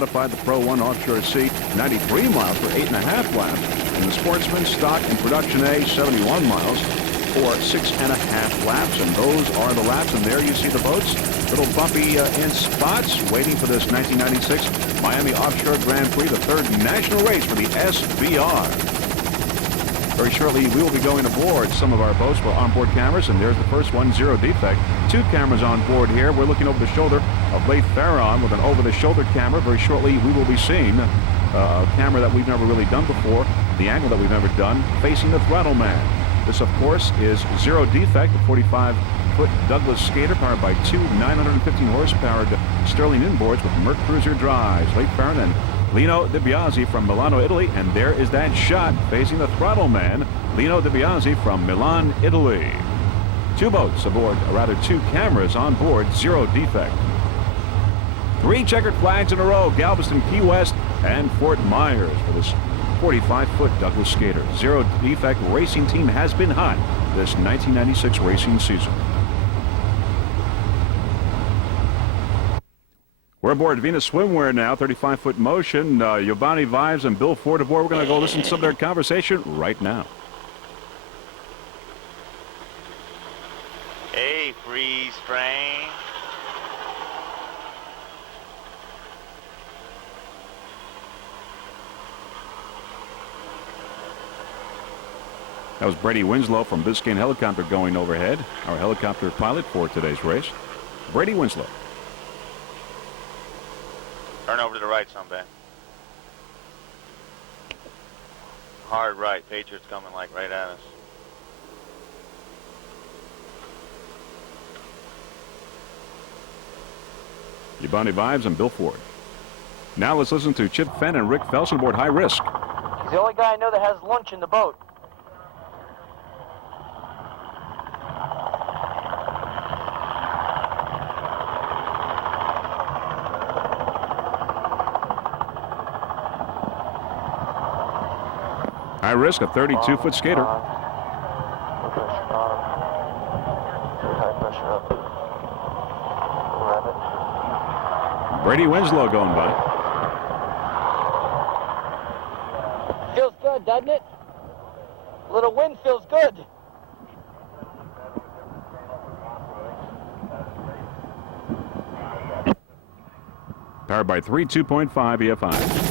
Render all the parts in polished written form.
Modified, the Pro 1 Offshore C, 93 miles for 8.5 laps. And the Sportsman, Stock, and Production A, 71 miles for 6.5 laps. And those are the laps. And there you see the boats, little bumpy in spots, waiting for this 1996 Miami Offshore Grand Prix, the third national race for the SBR. Very shortly, we will be going aboard some of our boats for onboard cameras, and there's the first one, zero defect. 2 cameras on board here. We're looking over the shoulder of Leif Farron with an over-the-shoulder camera. Very shortly, we will be seeing a camera that we've never really done before, the angle that we've never done, facing the throttle man. This, of course, is zero defect, a 45-foot Douglas skater powered by 2 915 horsepower Sterling inboards with Merc Cruiser drives. Leif Farron and Lino DiBiase from Milano, Italy, and there is that shot facing the throttle man, Lino DiBiase from Milan, Italy. 2 boats aboard, or rather 2 cameras on board, zero defect. 3 checkered flags in a row, Galveston, Key West, and Fort Myers for this 45-foot Douglas skater. Zero defect racing team has been hot this 1996 racing season. We're aboard Venus Swimwear now, 35-foot motion. Giovanni Vives and Bill Ford aboard. We're going to go listen to some of their conversation right now. Hey, freeze frame. That was Brady Winslow from Biscayne Helicopter going overhead, our helicopter pilot for today's race. Brady Winslow. Turn over to the right some, Ben. Hard right. Patriots coming like right at us. Giovanni Vives and Bill Ford. Now let's listen to Chip Fenn and Rick Felson aboard High Risk. He's the only guy I know that has lunch in the boat. High Risk, a 32-foot skater. Brady Winslow going by. Feels good, doesn't it? A little wind feels good. Powered by 3 2.5 EFI.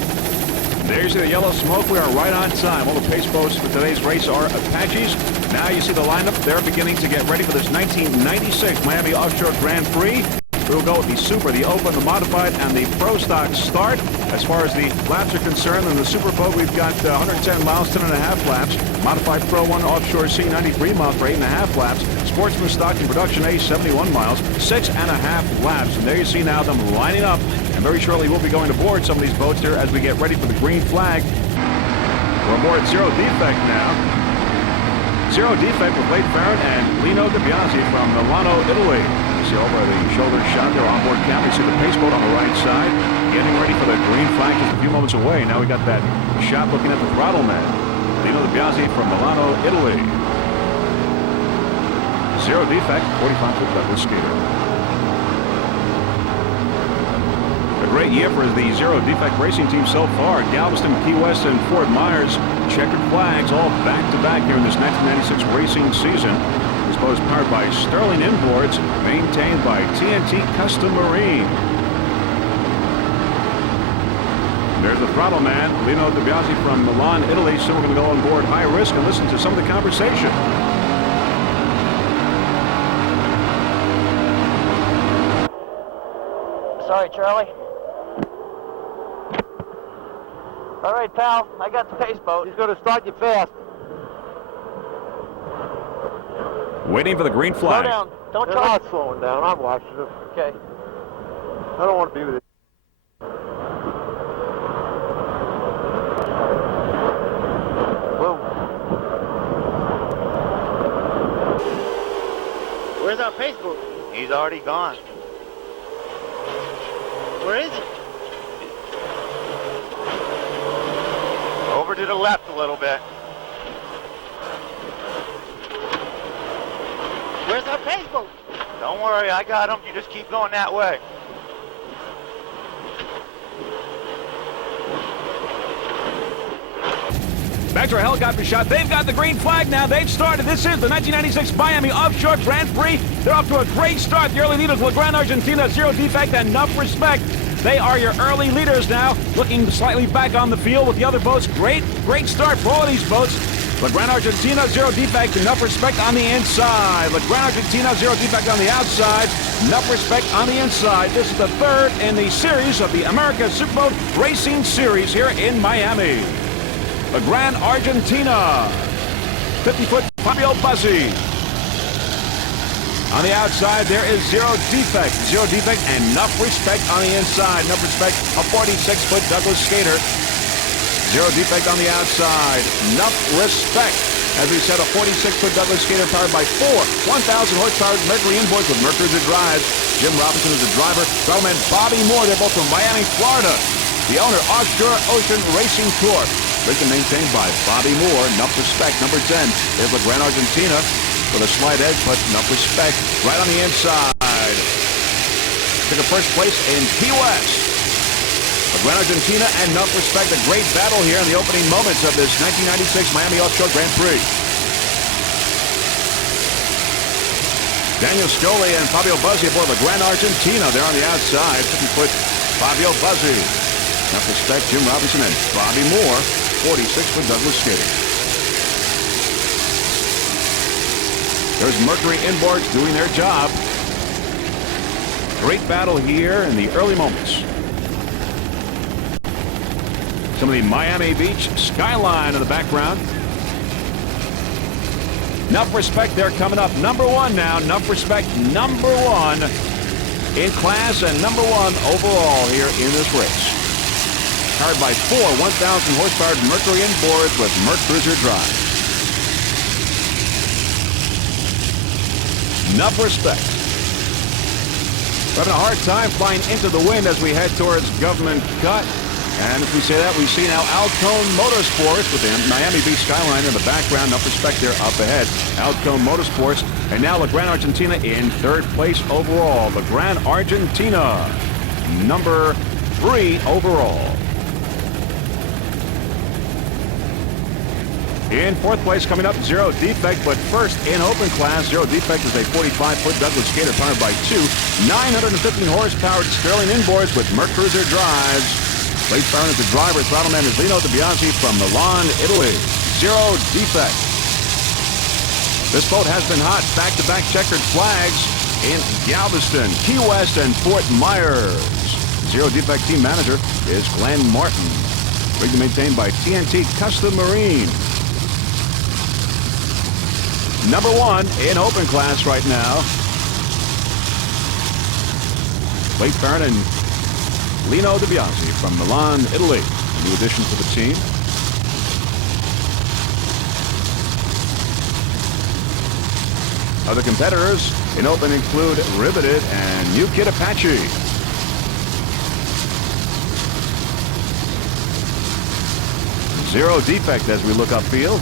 There's the yellow smoke. We are right on time. All the pace boats for today's race are Apaches. Now you see the lineup. They're beginning to get ready for this 1996 Miami Offshore Grand Prix. We'll go with the Super, the Open, the Modified, and the Pro Stock start. As far as the laps are concerned, in the Super Boat, we've got 110 miles, 10.5 laps. Modified Pro 1 Offshore C, 93 miles for 8.5 laps. Sportsman, Stock, and Production A, 71 miles, 6.5 laps. And there you see now them lining up. And very shortly, we'll be going aboard some of these boats here as we get ready for the green flag. We're aboard Zero Defect now. Zero Defect with Leif Farron and Lino DiBiase from Milano, Italy. You see over the shoulder shot there on board camera. You see the pace boat on the right side getting ready for the green flag just a few moments away. Now we got that shot looking at the throttle man. Lino DiBiase from Milano, Italy. Zero Defect, 45-foot Douglas skater. A great year for the Zero Defect racing team so far. Galveston, Key West, and Fort Myers. Checkered flags all back-to-back here in this 1996 racing season. This boat is powered by Sterling inboards, maintained by TNT Custom Marine. There's the throttle man, Lino DiBiase from Milan, Italy. So we're going to go on board High Risk and listen to some of the conversation. Sorry, Charlie. All right, pal, I got the pace boat. He's going to start you fast. Waiting for the green flag. Slow down. Don't try. Not slowing down. I'm watching it. Okay. I don't want to be with it. Whoa. Where's our pace boat? He's already gone. Where is he? Over to the left a little bit. Where's our pace boat? Don't worry, I got him. You just keep going that way. Back to our helicopter shot. They've got the green flag now. They've started. This is the 1996 Miami Offshore Grand Prix. They're off to a great start. The early leaders, LeGrand Argentina, Zero Defect, and Enough Respect. They are your early leaders now, looking slightly back on the field with the other boats. Great start for all of these boats. LeGrand Argentina, Zero Defect, Enough Respect on the inside. LeGrand Argentina, Zero Defect on the outside. Enough Respect on the inside. This is the third in the series of the America Superboat Racing Series here in Miami. LeGrand Argentina, 50-foot Fabio Buzzi. On the outside, there is Zero Defect. Zero Defect and Enough Respect on the inside. Enough Respect, a 46-foot Douglas skater. Zero Defect on the outside. Enough Respect. As we said, a 46-foot Douglas skater powered by four 1,000 horsepower Mercury inboards with Mercury drives. Jim Robinson is the driver. Throttle man Bobby Moore. They're both from Miami, Florida. The owner, Offshore Ocean Racing Tour. Racing maintained by Bobby Moore. Enough Respect. Number 10 is LeGrand Argentina with a slight edge, but Enough Respect right on the inside. Took a first place in Key West. LeGrand Argentina and Enough Respect. A great battle here in the opening moments of this 1996 Miami Offshore Grand Prix. Daniel Scully and Fabio Buzzi aboard LeGrand Argentina. They're on the outside. 50-foot Fabio Buzzi. Enough Respect, Jim Robinson and Bobby Moore. 46-foot Douglas skater. There's Mercury inboards doing their job. Great battle here in the early moments. Some of the Miami Beach skyline in the background. Enough Respect, they're coming up. Number one now. Enough Respect, number one in class and number one overall here in this race. Powered by four 1,000 horsepower Mercury inboards with Mercruiser drive. Enough Respect. We're having a hard time flying into the wind as we head towards Government Cut. And as we say that, we see now Alcone Motorsports with the Miami Beach skyline in the background. Enough Respect there up ahead. Alcone Motorsports. And now LeGrand Argentina in third place overall. LeGrand Argentina, number 3 overall. In fourth place coming up, Zero Defect, but first in open class, Zero Defect is a 45-foot Douglas skater powered by two 915 horsepower Sterling inboards with Mercruiser drives. Late Byron is the driver. Throttle man is Lino DiBiase from Milan, Italy. Zero Defect. This boat has been hot. Back-to-back checkered flags in Galveston, Key West, and Fort Myers. Zero Defect team manager is Glenn Martin. Rig maintained by TNT Custom Marine. Number one in open class right now. Late Byron and Lino DiBiase from Milan, Italy. A new addition to the team. Other competitors in open include Riveted and New Kid Apache. Zero Defect as we look upfield.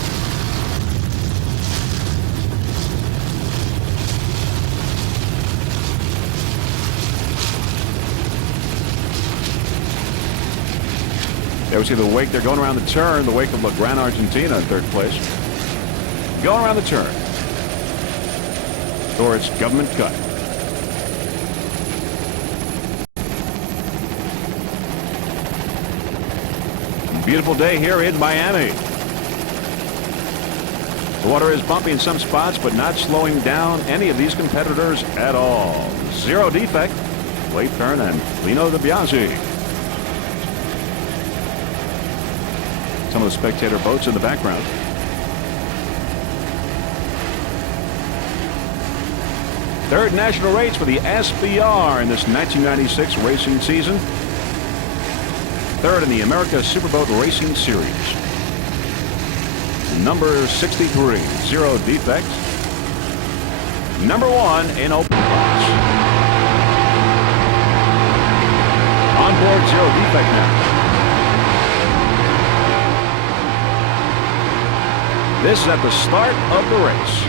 There we see the wake. They're going around the turn. The wake of LeGrand Argentina in third place. Going around the turn towards Government Cut. Beautiful day here in Miami. The water is bumpy in some spots, but not slowing down any of these competitors at all. Zero Defect, Late Turn, and Lino DiBiase. Some of the spectator boats in the background. Third national race for the SBR in this 1996 racing season. Third in the America Superboat Racing Series. Number 63, Zero Defect. Number one in open class. On board Zero Defect now. This is at the start of the race.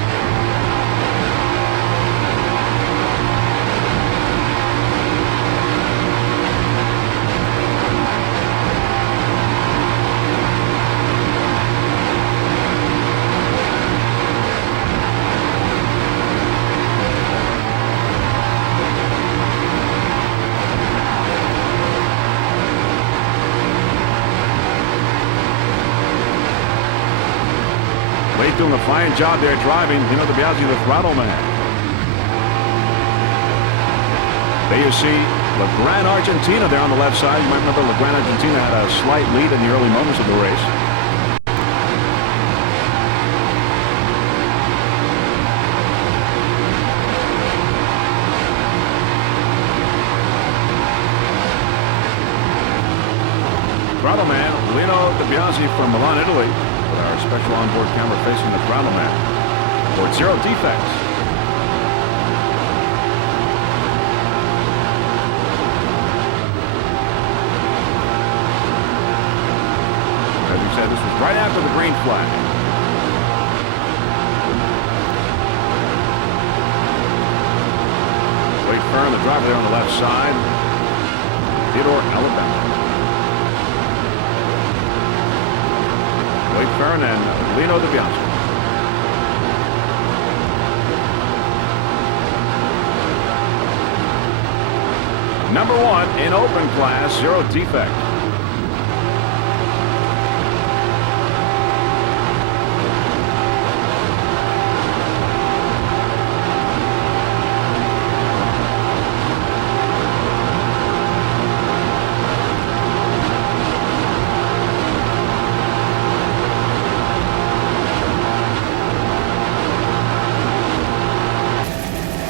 fine job there driving. Lino DiBiase, the throttle man. There you see LeGrand Argentina there on the left side. You might remember LeGrand Argentina had a slight lead in the early moments of the race. Throttle man, Lino DiBiase from Milan, Italy, with our special onboard camera facing the throttle man. For 0 defects. As we said, this was right after the green flag. Wade Fern, the driver there on the left side. Theodore, Alabama. Wade Fern and Lino DiBiase. Number 1 in open class, 0 defect.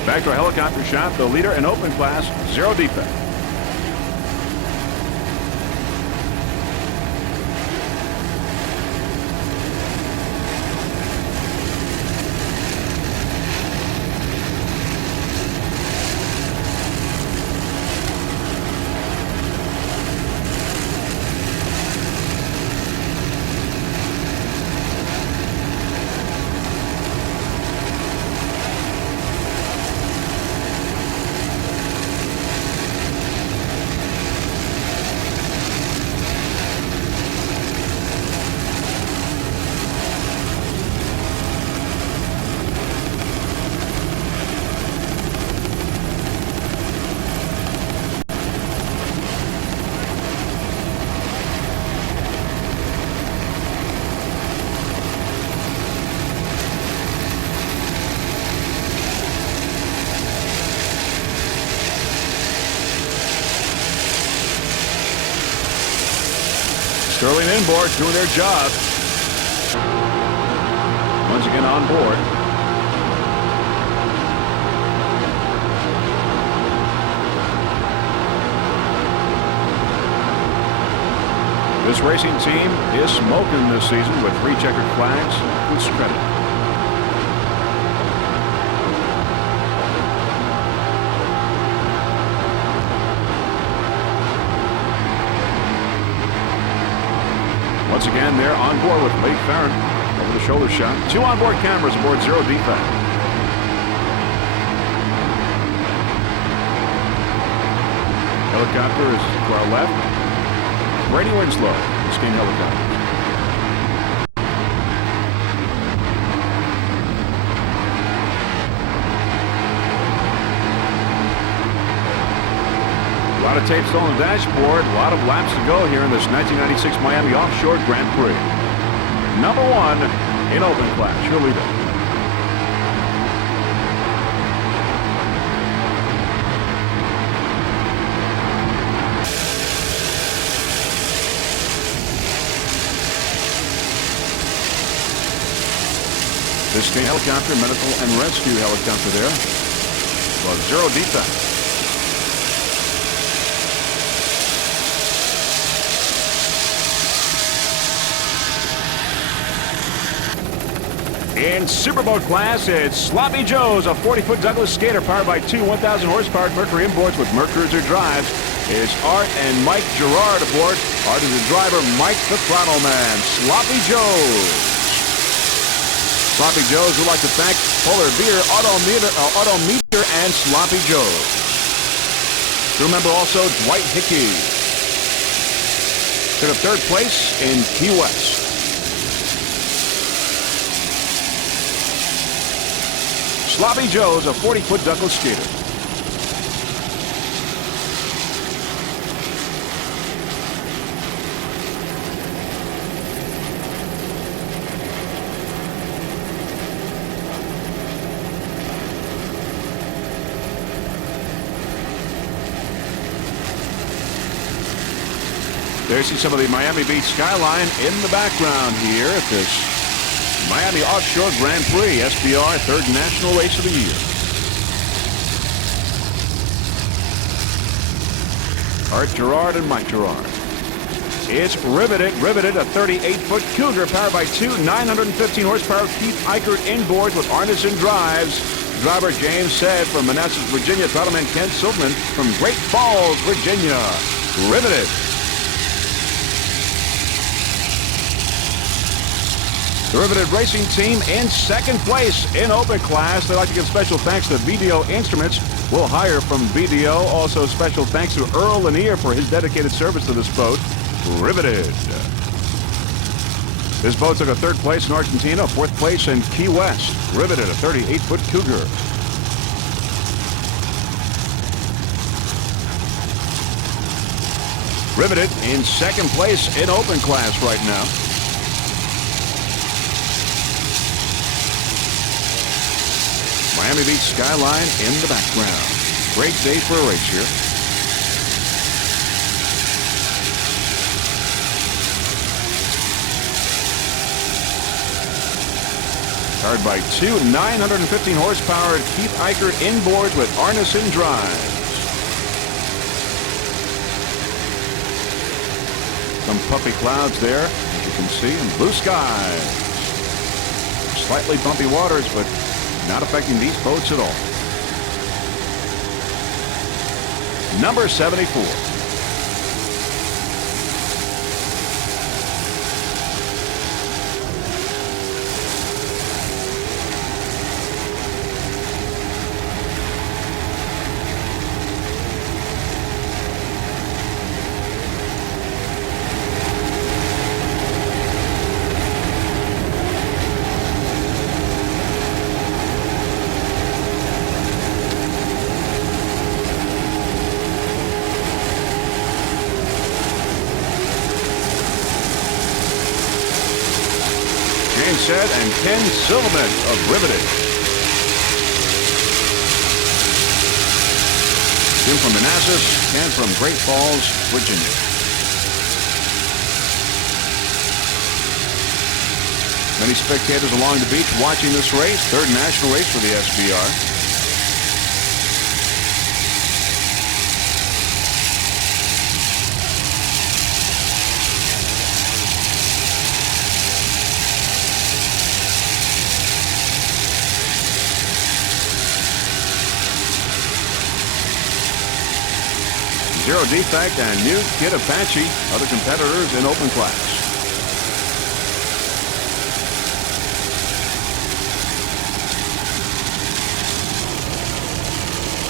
Back to a helicopter shot. The leader in open class, 0 defect. Sterling inboard doing their job. Once again on board. This racing team is smoking this season with 3 checkered flags. Who's credit? Once again, they're on board with Wade Fern over the shoulder shot. 2 onboard cameras aboard, 0 defect. Helicopter is to our left. Brady Winslow, Skane helicopter. A lot of tape still on the dashboard. A lot of laps to go here in this 1996 Miami Offshore Grand Prix. Number 1 in open class, your leader. This Skane helicopter, medical and rescue helicopter there. Well, 0 defect. In Superboat class, it's Sloppy Joe's, a 40-foot Douglas skater powered by 2 1,000-horsepower Mercury inboards with Mercruiser drives. It's Art and Mike Gerard aboard. Art is the driver, Mike the throttle man. Sloppy Joe's. Sloppy Joe's would like to thank Polar Beer, Autometer, and Sloppy Joe's. Remember also Dwight Hickey. Took up 3rd place in Key West. Sloppy Joe's, a 40-foot Douglas skater. There you see some of the Miami Beach skyline in the background here at this Miami Offshore Grand Prix, SBR, third national race of the year. Art Gerard and Mike Gerard. It's riveted, a 38-foot Cougar powered by two 915 horsepower Keith Eichert inboards with artisan drives. Driver James Said from Manassas, Virginia. Throttle Ken Silverman from Great Falls, Virginia. Riveted. The Riveted Racing Team in second place in open class. They'd like to give special thanks to BDO Instruments. We'll hire from BDO. Also special thanks to Earl Lanier for his dedicated service to this boat. Riveted. This boat took a third place in Argentina, fourth place in Key West. Riveted, a 38-foot Cougar. Riveted in second place in open class right now. Miami Beach skyline in the background. Great day for a race here. Powered by two 915 horsepower Keith Eichert inboards with Arneson drives. Some puffy clouds there, as you can see, and blue skies. Slightly bumpy waters, but not affecting these boats at all. Number 74. Said and Ken Silverman of Riveted. Jim from Manassas, Ken from Great Falls, Virginia. Many spectators along the beach watching this race, third national race for the SBR. Zero Defect and new Kid Apache, other competitors in open class.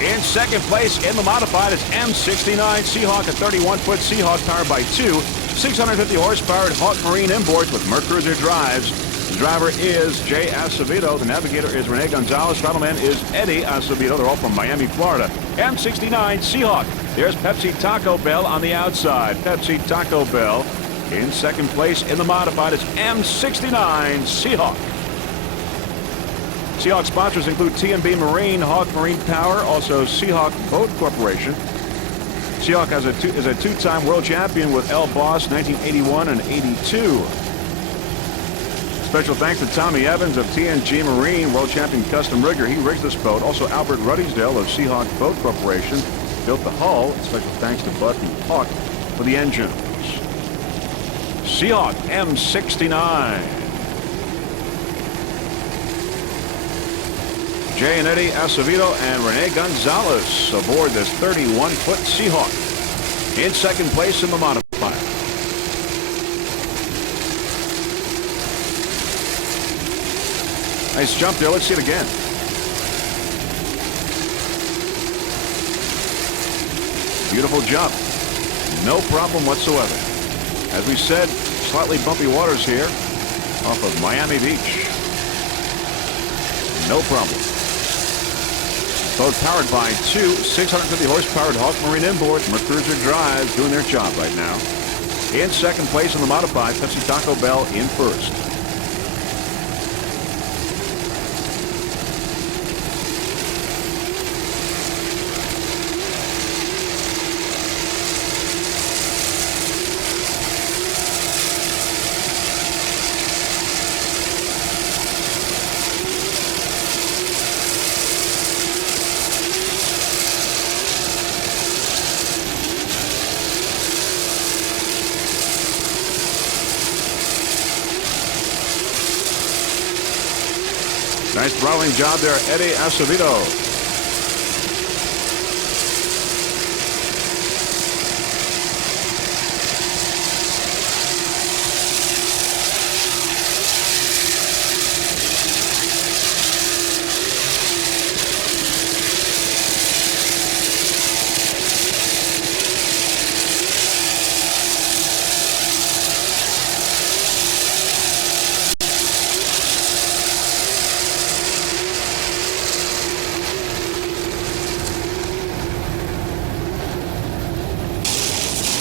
In second place in the modified is M69 Seahawk, a 31-foot Seahawk powered by two 650 horsepower Hawk Marine inboards with Mercruiser drives. The driver is Jay Acevedo. The navigator is Rene Gonzalez. Travelman is Eddie Acevedo. They're all from Miami, Florida. M69 Seahawk. There's Pepsi Taco Bell on the outside. Pepsi Taco Bell in second place in the modified. It's M69 Seahawk. Seahawk sponsors include TMB Marine, Hawk Marine Power, also Seahawk Boat Corporation. Seahawk is a two-time world champion with El Boss 1981 and 82. Special thanks to Tommy Evans of TNG Marine, world champion custom rigger. He rigged this boat. Also Albert Ruddisdale of Seahawk Boat Corporation built the hull. Special thanks to Bud the Hawk for the engines. Seahawk M69. Jay and Eddie Acevedo and Rene Gonzalez aboard this 31-foot Seahawk in second place in the modified. Nice jump there. Let's see it again. Beautiful jump. No problem whatsoever. As we said, slightly bumpy waters here off of Miami Beach. No problem. Boat powered by two 650 horsepower Hawk Marine inboards. Mercruiser drives doing their job right now. In second place in the modified, Pepsi Taco Bell in first. throttling job there, Eddie Acevedo.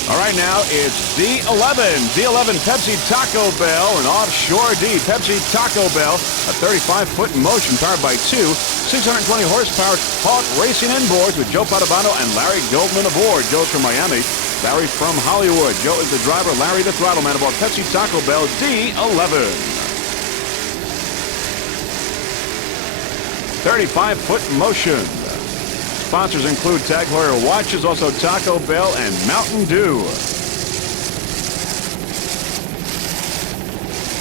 All right, now it's D11 Pepsi Taco Bell, and Offshore D Pepsi Taco Bell, a 35-foot motion powered by two 620 horsepower Hawk racing inboards with Joe Padovano and Larry Goldman aboard. Joe's from Miami, Larry from Hollywood. Joe is the driver, Larry the throttle man aboard Pepsi Taco Bell D11. 35-foot motion. Sponsors include Tag Heuer watches, also Taco Bell and Mountain Dew.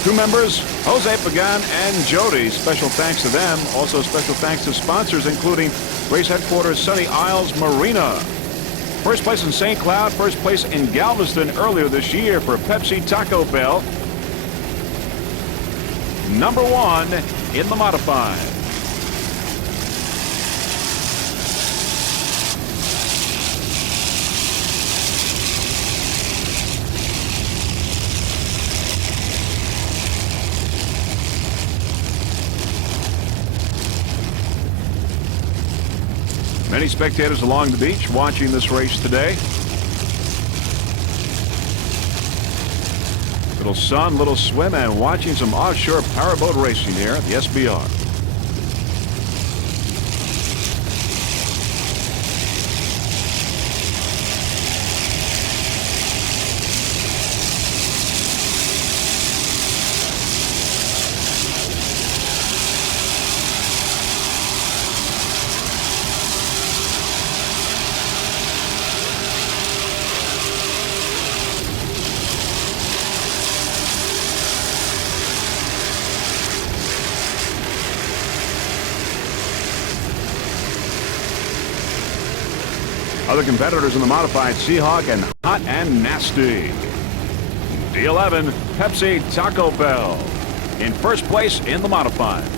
Crew members, Jose Pagan and Jody. Special thanks to them. Also special thanks to sponsors including race headquarters Sunny Isles Marina. First place in St. Cloud, first place in Galveston earlier this year for Pepsi Taco Bell. Number one in the modified. Many spectators along the beach watching this race today. Little sun, little swim, and watching some offshore powerboat racing here at the SBR. Other competitors in the modified Seahawk and Hot and Nasty. D11 Pepsi Taco Bell in first place in the modified.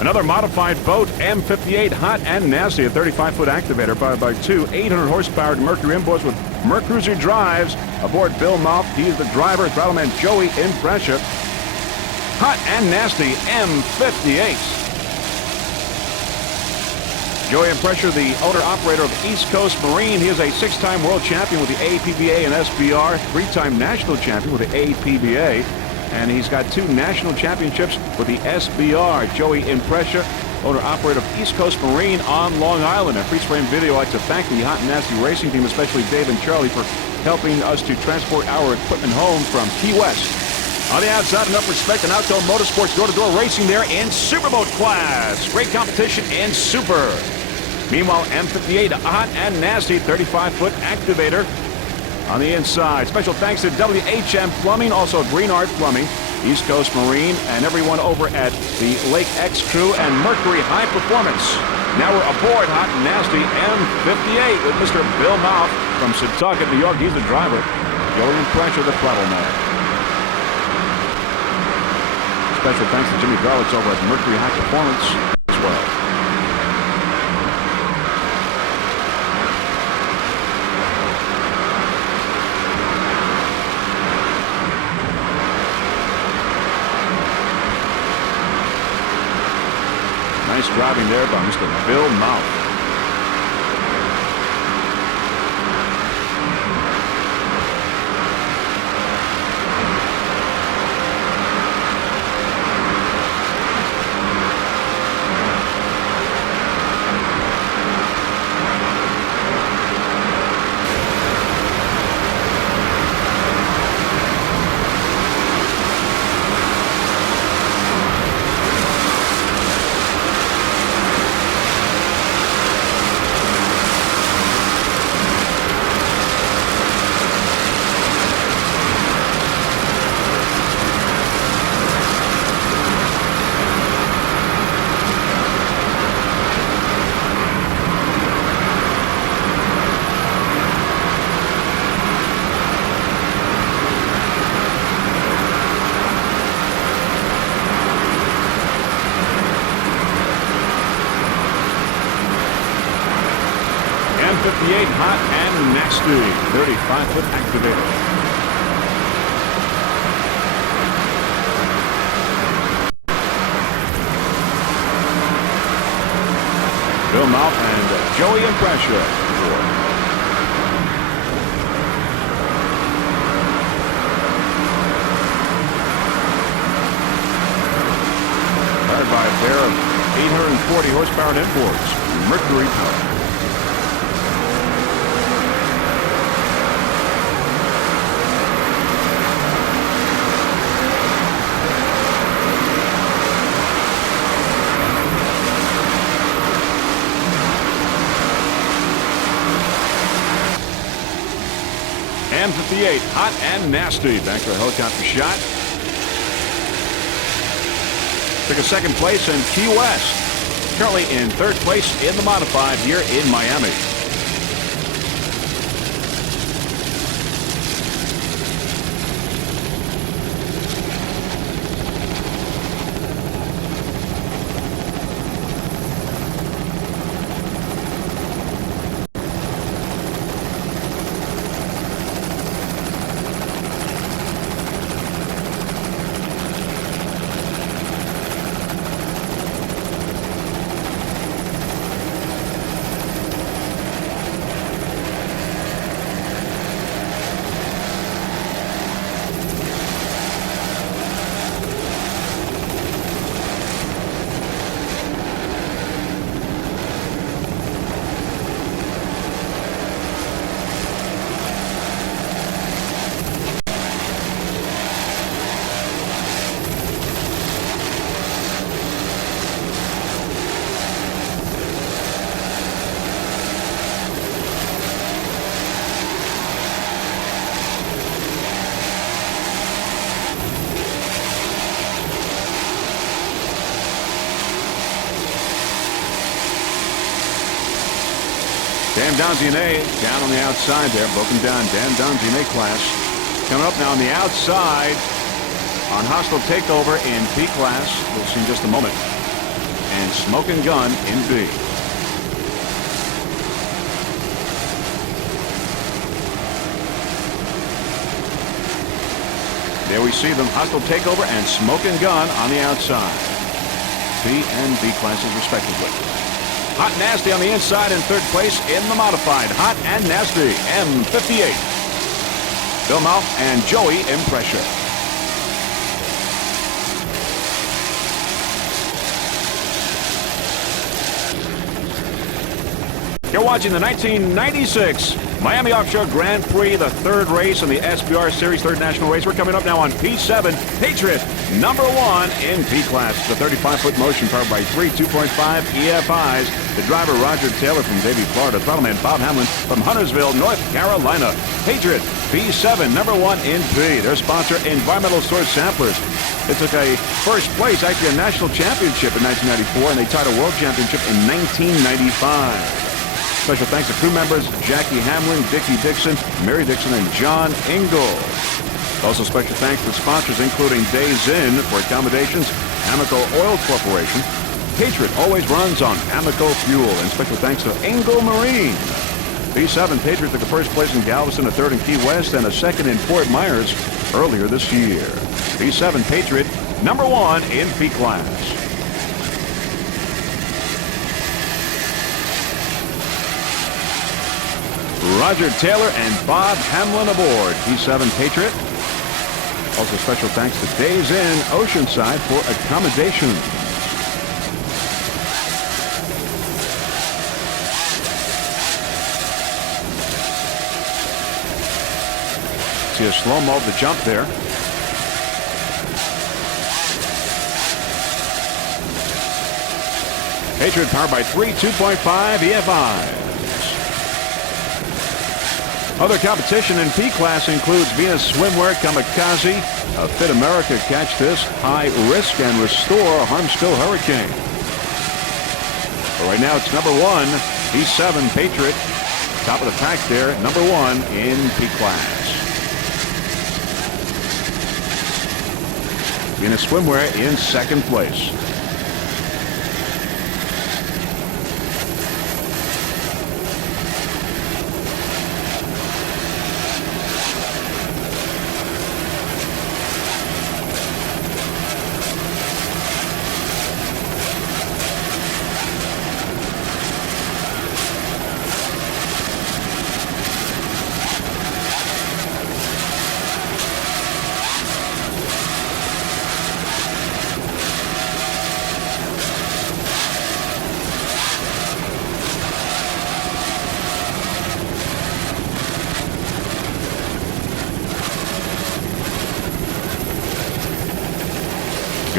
Another modified boat, M58 Hot and Nasty, a 35-foot activator powered by two 800-horsepower Mercury inboards with Mercruiser drives. Aboard Bill Mouth, he's the driver. Throttleman Joey Impressor. Hot and Nasty, M58. Joey Impressor, the owner-operator of East Coast Marine. He is a six-time world champion with the APBA and SBR, three-time national champion with the APBA. And he's got two national championships with the SBR. Joey Impressor, owner-operator of East Coast Marine on Long Island. And freeze frame video, I'd like to thank the Hot and Nasty racing team, especially Dave and Charlie, for helping us to transport our equipment home from Key West. On the outside, enough respect and Outdoor Motorsports door-to-door racing there in Superboat class. Great competition in Super. Meanwhile, M58 Hot and Nasty, 35-foot activator. On the inside, special thanks to WHM Plumbing, also Green Art Plumbing, East Coast Marine, and everyone over at the Lake X crew and Mercury High Performance. Now we're aboard Hot and Nasty M58 with Mr. Bill Mouth from Setauket, New York. He's the driver. Joey Impressor, the throttle man. Special thanks to Jimmy Garlitz over at Mercury High Performance as well. Nice driving there by Mr. Bill Mouth. Nasty, 35-foot activator. Bill Mouth and Joey in pressure. By a pair of 840 horsepower imports, Mercury Power. M58, hot and nasty. Back to a helicopter shot. Took a second place in Key West. Currently in third place in the modified here in Miami. Dan Donziene down on the outside there, broken down. Dan Donziene class. Coming up now on the outside on hostile takeover in P class. We'll see in just a moment. And Smoking Gun in B. There we see them, hostile takeover and Smoking Gun on the outside. B and B classes respectively. Hot and Nasty on the inside in third place in the modified. Hot and Nasty, M58. Bill Mouth and Joey in pressure. You're watching the 1996 Miami Offshore Grand Prix, the third race in the SBR Series, third national race. We're coming up now on P7, Patriot, number 1 in P class. The 35-foot motion powered by 3 2.5 EFIs. The driver, Roger Taylor from Davie, Florida. Throttleman, Bob Hamlin from Huntersville, North Carolina. Patriot, P7, number 1 in P. Their sponsor, Environmental Source Samplers. They took a first place, actually a national championship in 1994, and they tied a world championship in 1995. Special thanks to crew members Jackie Hamlin, Dickie Dixon, Mary Dixon, and John Ingalls. Also special thanks to sponsors including Days Inn for accommodations, Amoco Oil Corporation. Patriot always runs on Amoco fuel. And special thanks to Engle Marine. P7 Patriot took a first place in Galveston, a third in Key West, and a second in Fort Myers earlier this year. P7 Patriot, number 1 in P class. Roger Taylor and Bob Hamlin aboard P7 Patriot. Also special thanks to Days Inn Oceanside for accommodations. See a slow-mo of the jump there. Patriot powered by 3 2.5 EFI. Other competition in P class includes Venus Swimwear, Kamikaze, Fit America, Catch This, High Risk, and Restore, Harmstill Hurricane. But right now it's number 1, P7 Patriot, top of the pack there, number 1 in P class. Venus Swimwear in second place.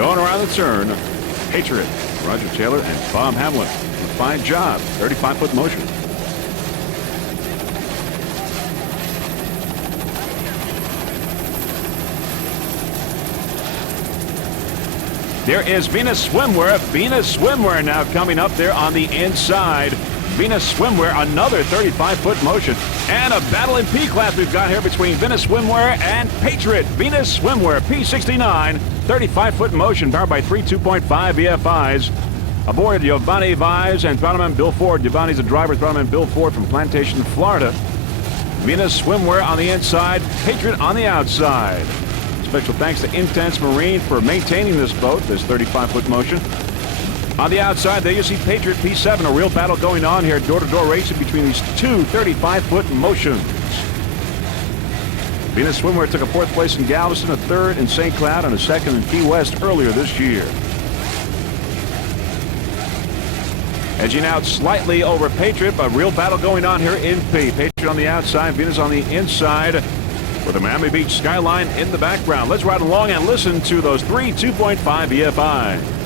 Going around the turn, Patriot, Roger Taylor, and Bob Hamlin. A fine job. 35-foot motion. There is Venus Swimwear. Venus Swimwear now coming up there on the inside. Venus Swimwear, another 35-foot motion. And a battle in P class we've got here between Venus Swimwear and Patriot. Venus Swimwear, P69, 35-foot motion, powered by three 2.5 EFIs. Aboard Giovanni Vives and throttlman Bill Ford. Giovanni's the driver, throttlman Bill Ford from Plantation, Florida. Venus Swimwear on the inside, Patriot on the outside. Special thanks to Intense Marine for maintaining this boat, this 35-foot motion. On the outside, there you see Patriot P7, a real battle going on here, door-to-door racing between these two 35-foot motions. Venus Swimwear took a 4th place in Galveston, a 3rd in St. Cloud, and a 2nd in Key West earlier this year. Edging out slightly over Patriot, a real battle going on here in P. Patriot on the outside, Venus on the inside, with the Miami Beach skyline in the background. Let's ride along and listen to those three 2.5 EFIs.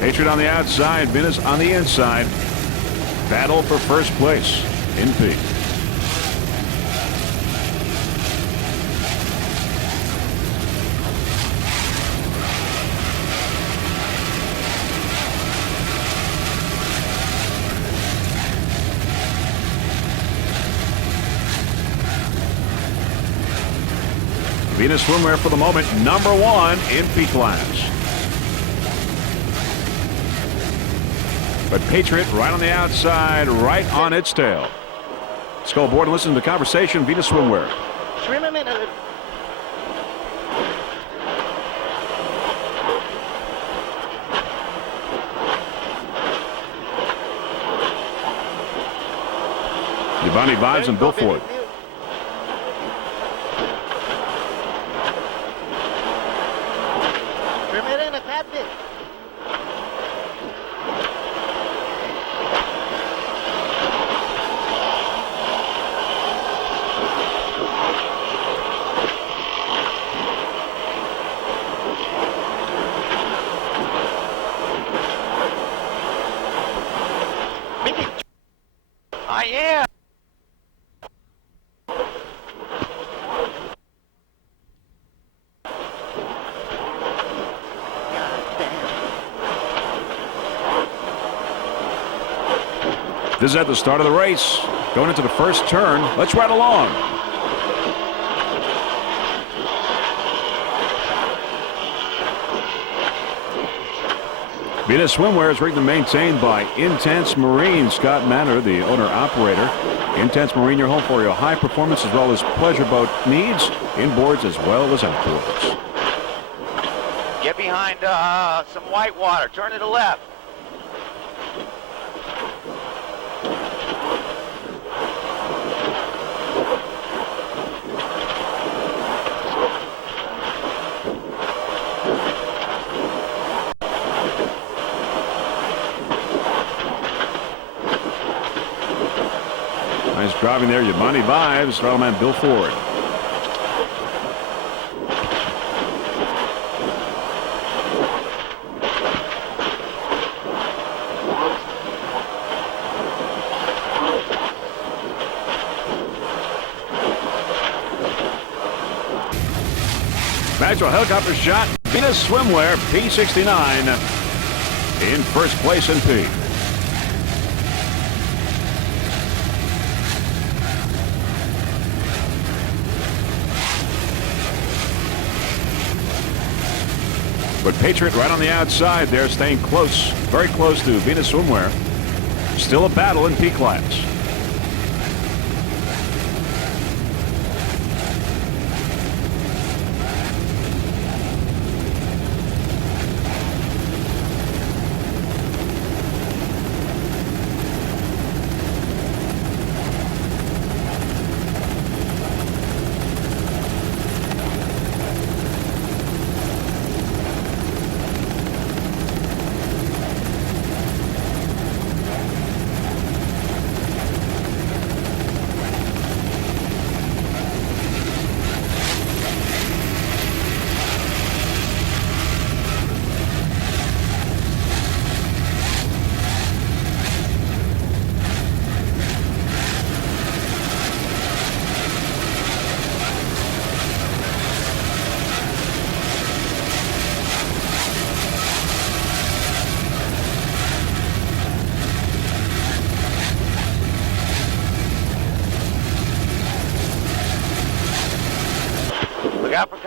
Patriot on the outside, Venus on the inside. Battle for first place in P. Venus Swimwear for the moment, #1 in P class. But Patriot right on the outside, right on its tail. Let's go aboard and listen to the conversation. Venus Swimwear. Swim a minute. Giovanni Vives and Bill Ford. I am. This is at the start of the race. Going into the first turn. Let's ride along. Venus Swimwear is rigged and maintained by Intense Marine. Scott Manor, the owner-operator. Intense Marine, your home for your high performance as well as pleasure boat needs, inboards as well as outboards. Get behind some white water. Turn to the left. Nice driving there, Giovanni Vives, throttle Bill Ford. Maxwell helicopter shot. Venus Swimwear, P69 in first place in P. But Patriot right on the outside there, staying close, very close to Venus Swimwear. Still a battle in P class.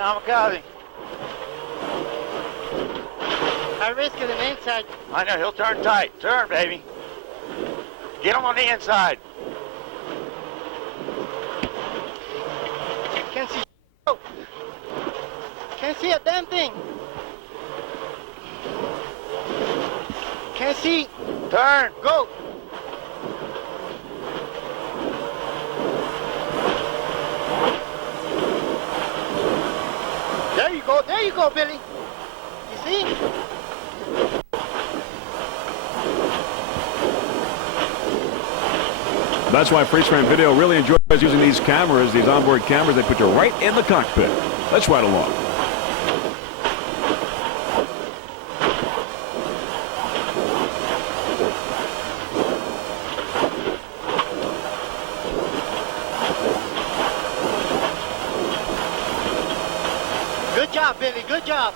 kamikaze. I risk it on the inside. I know, he'll turn tight. Turn, baby. Get him on the inside. Can't see. Oh. Can't see a damn thing. Can't see. Turn. Go. There you go. There you go, Billy. You see? That's why Freeze Frame Video really enjoys using these cameras, these onboard cameras. They put you right in the cockpit. Let's ride along. Good job, Billy. Good job.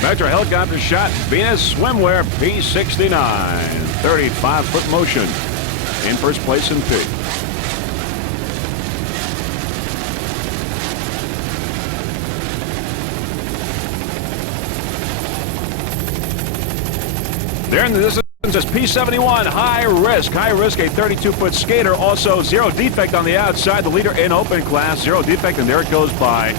Vector helicopter shot Venus swimwear P69. 35-foot motion. In first place in P. There in the distance is P71, high risk. High risk, a 32-foot skater. Also zero defect on the outside. The leader in open class, zero defect, and there it goes by.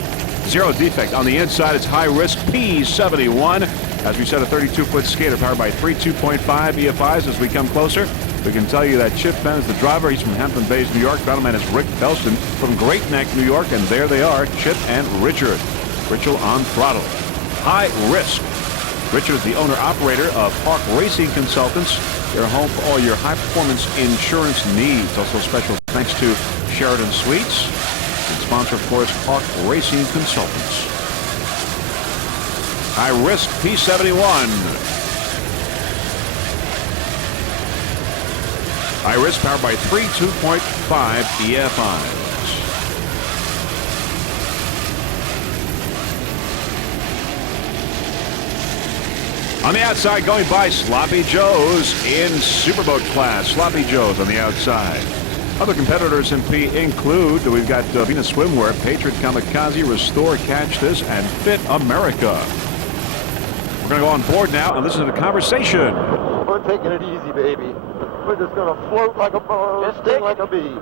Zero defect. On the inside, it's high risk P71. As we said, a 32-foot skater powered by three 2.5 EFIs. As we come closer, we can tell you that Chip Penn is the driver. He's from Hampton Bays, New York. Battleman is Rick Belston from Great Neck, New York. And there they are, Chip and Richard. Richard on throttle. High risk. Richard is the owner-operator of Park Racing Consultants. They're home for all your high-performance insurance needs. Also special thanks to Sheridan Suites. And sponsor, of course, Park Racing Consultants. High risk P71. High risk powered by three 2.5 EFIs. On the outside, going by Sloppy Joe's in Superboat class. Sloppy Joe's on the outside. Other competitors in P include, we've got Venus Swimwear, Patriot Kamikaze, Restore, Catch This, and Fit America. We're going to go on board now and listen to the conversation. We're taking it easy, baby. We're just going to float like a bird, sting like a bee.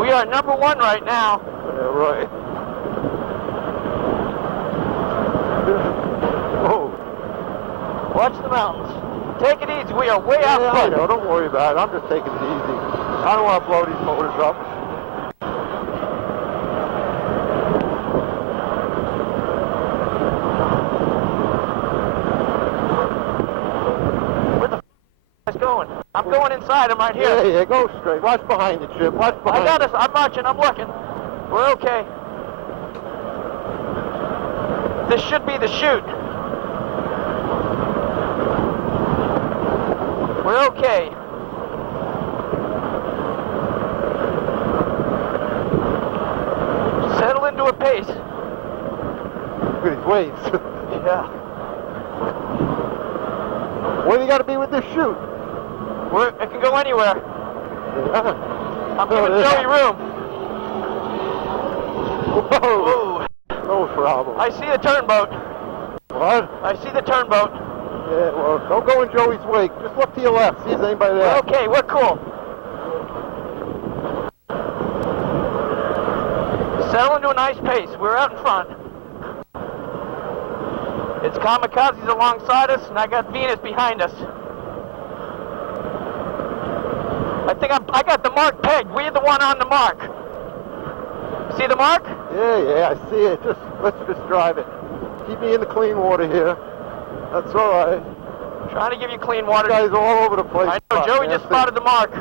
We are number one right now. Yeah, right. Oh. Watch the mountains. Take it easy. We are way out Yeah, I front. know. Don't worry about it. I'm just taking it easy. I don't want to blow these motors up. Where the f is going? I'm going inside. I'm right here. Yeah, go straight. Watch behind you, Chip. Watch behind I got us. I'm watching. I'm looking. We're okay. This should be the chute. We're okay. Settle into a pace. Look at these waves. Yeah. Where do you got to be with this chute? It can go anywhere. Yeah. I'm giving Joey room. Whoa. Ooh. No problem. I see the turnboat. What? I see the turnboat. Yeah, well, don't go in Joey's wake. Just look to your left. See if there's anybody there. We're okay. We're cool. Settle into a nice pace. We're out in front. It's Kamikazes alongside us, and I got Venus behind us. I think I got the mark pegged. We're the one on the mark. See the mark? Yeah, I see it. Let's just drive it. Keep me in the clean water here. That's all right. Trying to give you clean water. You guys are all over the place. I know, Joey just spotted the mark.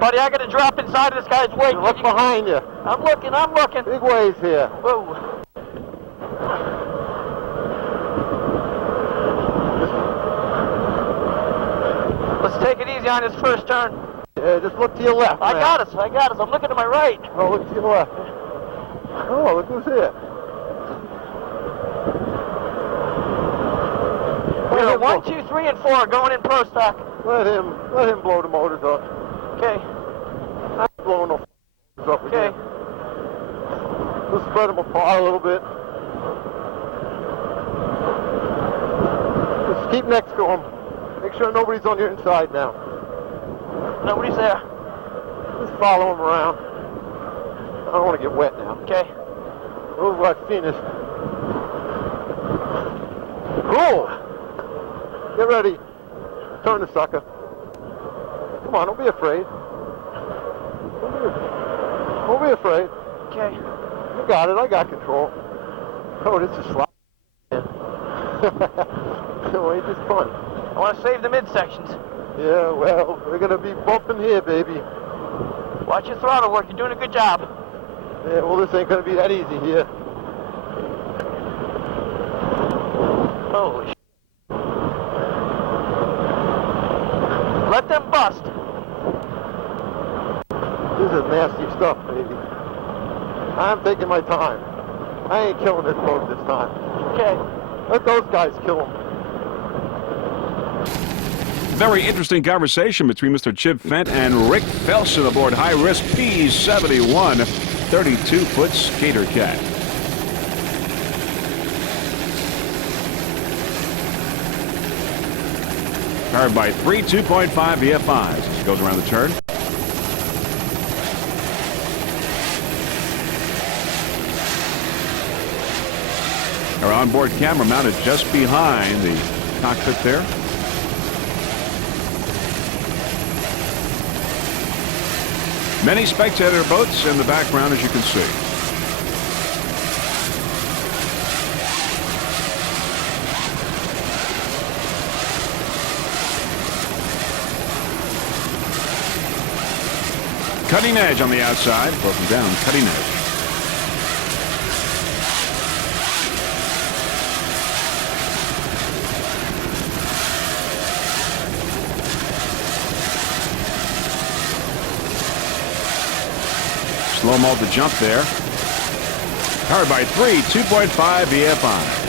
Buddy, I got to drop inside of this guy's wake. Look behind you. I'm looking. Big waves here. Whoa. Let's take it easy on this first turn. Yeah, just look to your left. I man. got us. I'm looking to my right. Oh, look to your left. Oh, look who's here. We have 1, 2, 3, and 4 going in pro stock. Let him blow the motors up. Okay. I'm blowing the motors up Okay. again. Let's spread them apart a little bit. Just keep next to them. Make sure nobody's on your inside now. Nobody's there. Just follow them around. I don't want to get wet now. Okay. Those like finished. Cool. Get ready. Turn the sucker. Come on, don't be afraid. Don't be afraid. Okay. You got it. I got control. Oh, this is slow. Well, it's just fun. I want to save the midsections. Yeah, well, we're going to be bumping here, baby. Watch your throttle work. You're doing a good job. Yeah, well, this ain't going to be that easy here. Holy sh**. Let them bust. This is nasty stuff, baby. I'm taking my time. I ain't killing this boat this time. Okay. Let those guys kill them. Very interesting conversation between Mr. Chip Fent and Rick Felson aboard high-risk P71 32-foot skater cat. Powered by 3 2.5 VFIs as it goes around the turn. Our onboard camera mounted just behind the cockpit there. Many spectator boats in the background, as you can see. Cutting edge on the outside, broken down, cutting edge. Slow mo to jump there. Powered by 3 2.5 VFIs.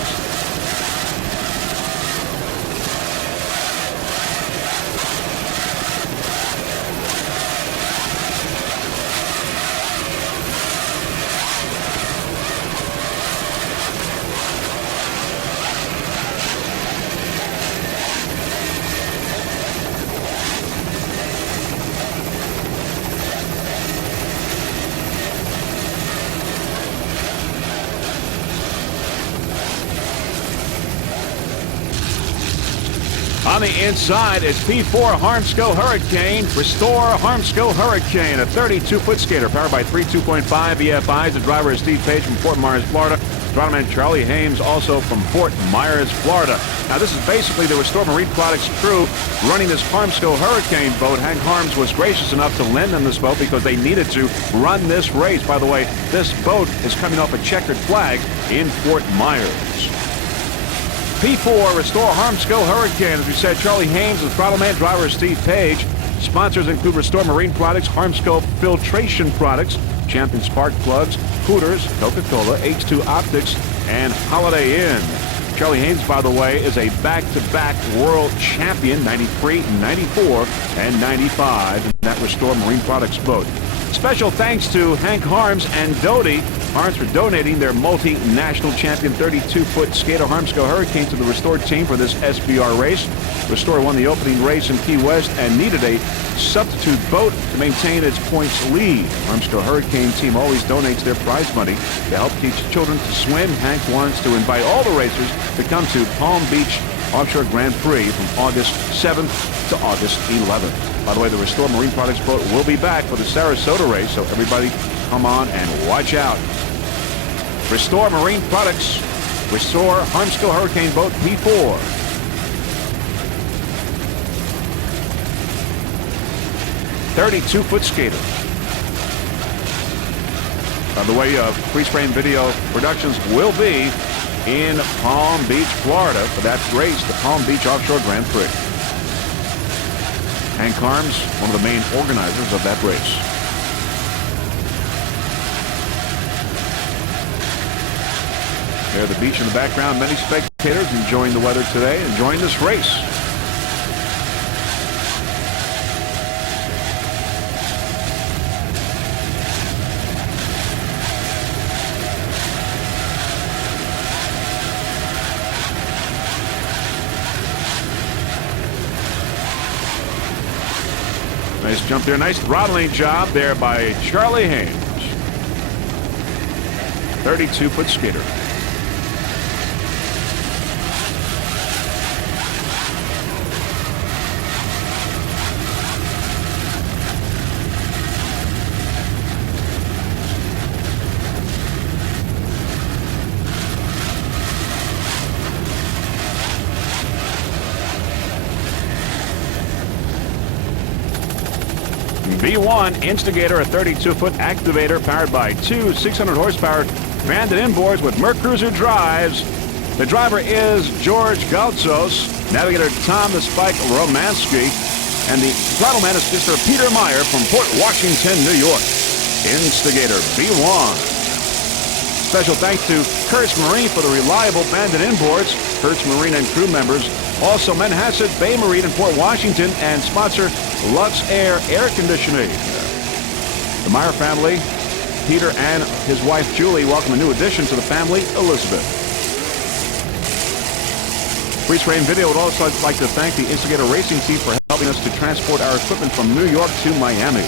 On the inside is P4 Harmsco Hurricane. Restore Harmsco Hurricane, a 32-foot skater powered by 3 2.5 EFIs. The driver is Steve Page from Fort Myers, Florida. Throttle Charlie Hames, also from Fort Myers, Florida. Now, this is basically the Restore Marine Products crew running this Harmsco Hurricane boat. Hank Harms was gracious enough to lend them this boat because they needed to run this race. By the way, this boat is coming off a checkered flag in Fort Myers. P4 Restore Harmsco Hurricane. As we said, Charlie Hames, the throttle man, driver Steve Page. Sponsors include Restore Marine Products, Harmsco Filtration Products, Champion Spark Plugs, Hooters, Coca-Cola, H2 Optics, and Holiday Inn. Charlie Hames, by the way, is a back-to-back world champion, 93, 94, and 95 in that Restore Marine Products boat. Special thanks to Hank Harms and Doty Harms for donating their multinational champion 32-foot skater Harmsco Hurricane to the Restore team for this SBR race. Restore won the opening race in Key West and needed a substitute boat to maintain its points lead. Harmsco Hurricane team always donates their prize money to help teach children to swim. Hank wants to invite all the racers to come to Palm Beach Offshore Grand Prix from August 7th to August 11th. By the way, the Restore Marine Products boat will be back for the Sarasota race, so everybody come on and watch out. Restore Marine Products, Restore Harmsco Hurricane Boat P4. "32-foot skater." By the way, Prix Video Productions will be in Palm Beach, Florida for that race, the Palm Beach Offshore Grand Prix. Hank Carms, one of the main organizers of that race. There, the beach in the background. Many spectators enjoying the weather today, enjoying this race. Nice jump there. Nice throttling job there by Charlie Haynes. 32-foot skater. V1 Instigator, a 32-foot activator powered by two 600-horsepower banded inboards with Merc Cruiser drives. The driver is George Galtzos, navigator Tom the Spike Romansky, and the throttle man is Mr. Peter Meyer from Port Washington, New York. Instigator V1. Special thanks to Kurtz Marine for the reliable banded inboards. Kurtz Marine and crew members. Also Manhasset Bay Marine in Port Washington, and sponsor Lux Air Air Conditioning. The Meyer family, Peter and his wife Julie, welcome a new addition to the family, Elizabeth. Freeze Frame Video would also like to thank the Instigator Racing Team for helping us to transport our equipment from New York to Miami.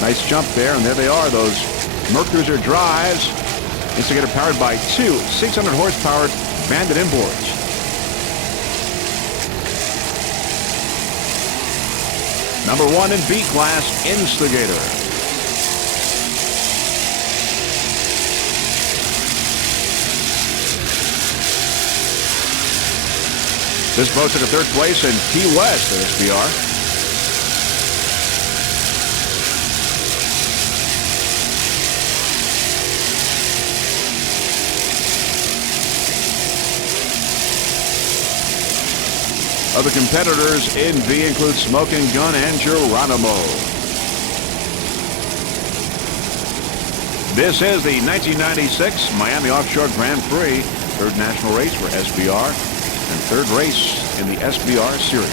Nice jump there, and there they are, those Merc Cruiser drives. Instigator powered by two 600-horsepower banded inboards. Number one in B class, Instigator. This boat took a third place in Key West at SBR. Other competitors in V include Smoking Gun and Geronimo. This is the 1996 Miami Offshore Grand Prix, third national race for SBR, and third race in the SBR series.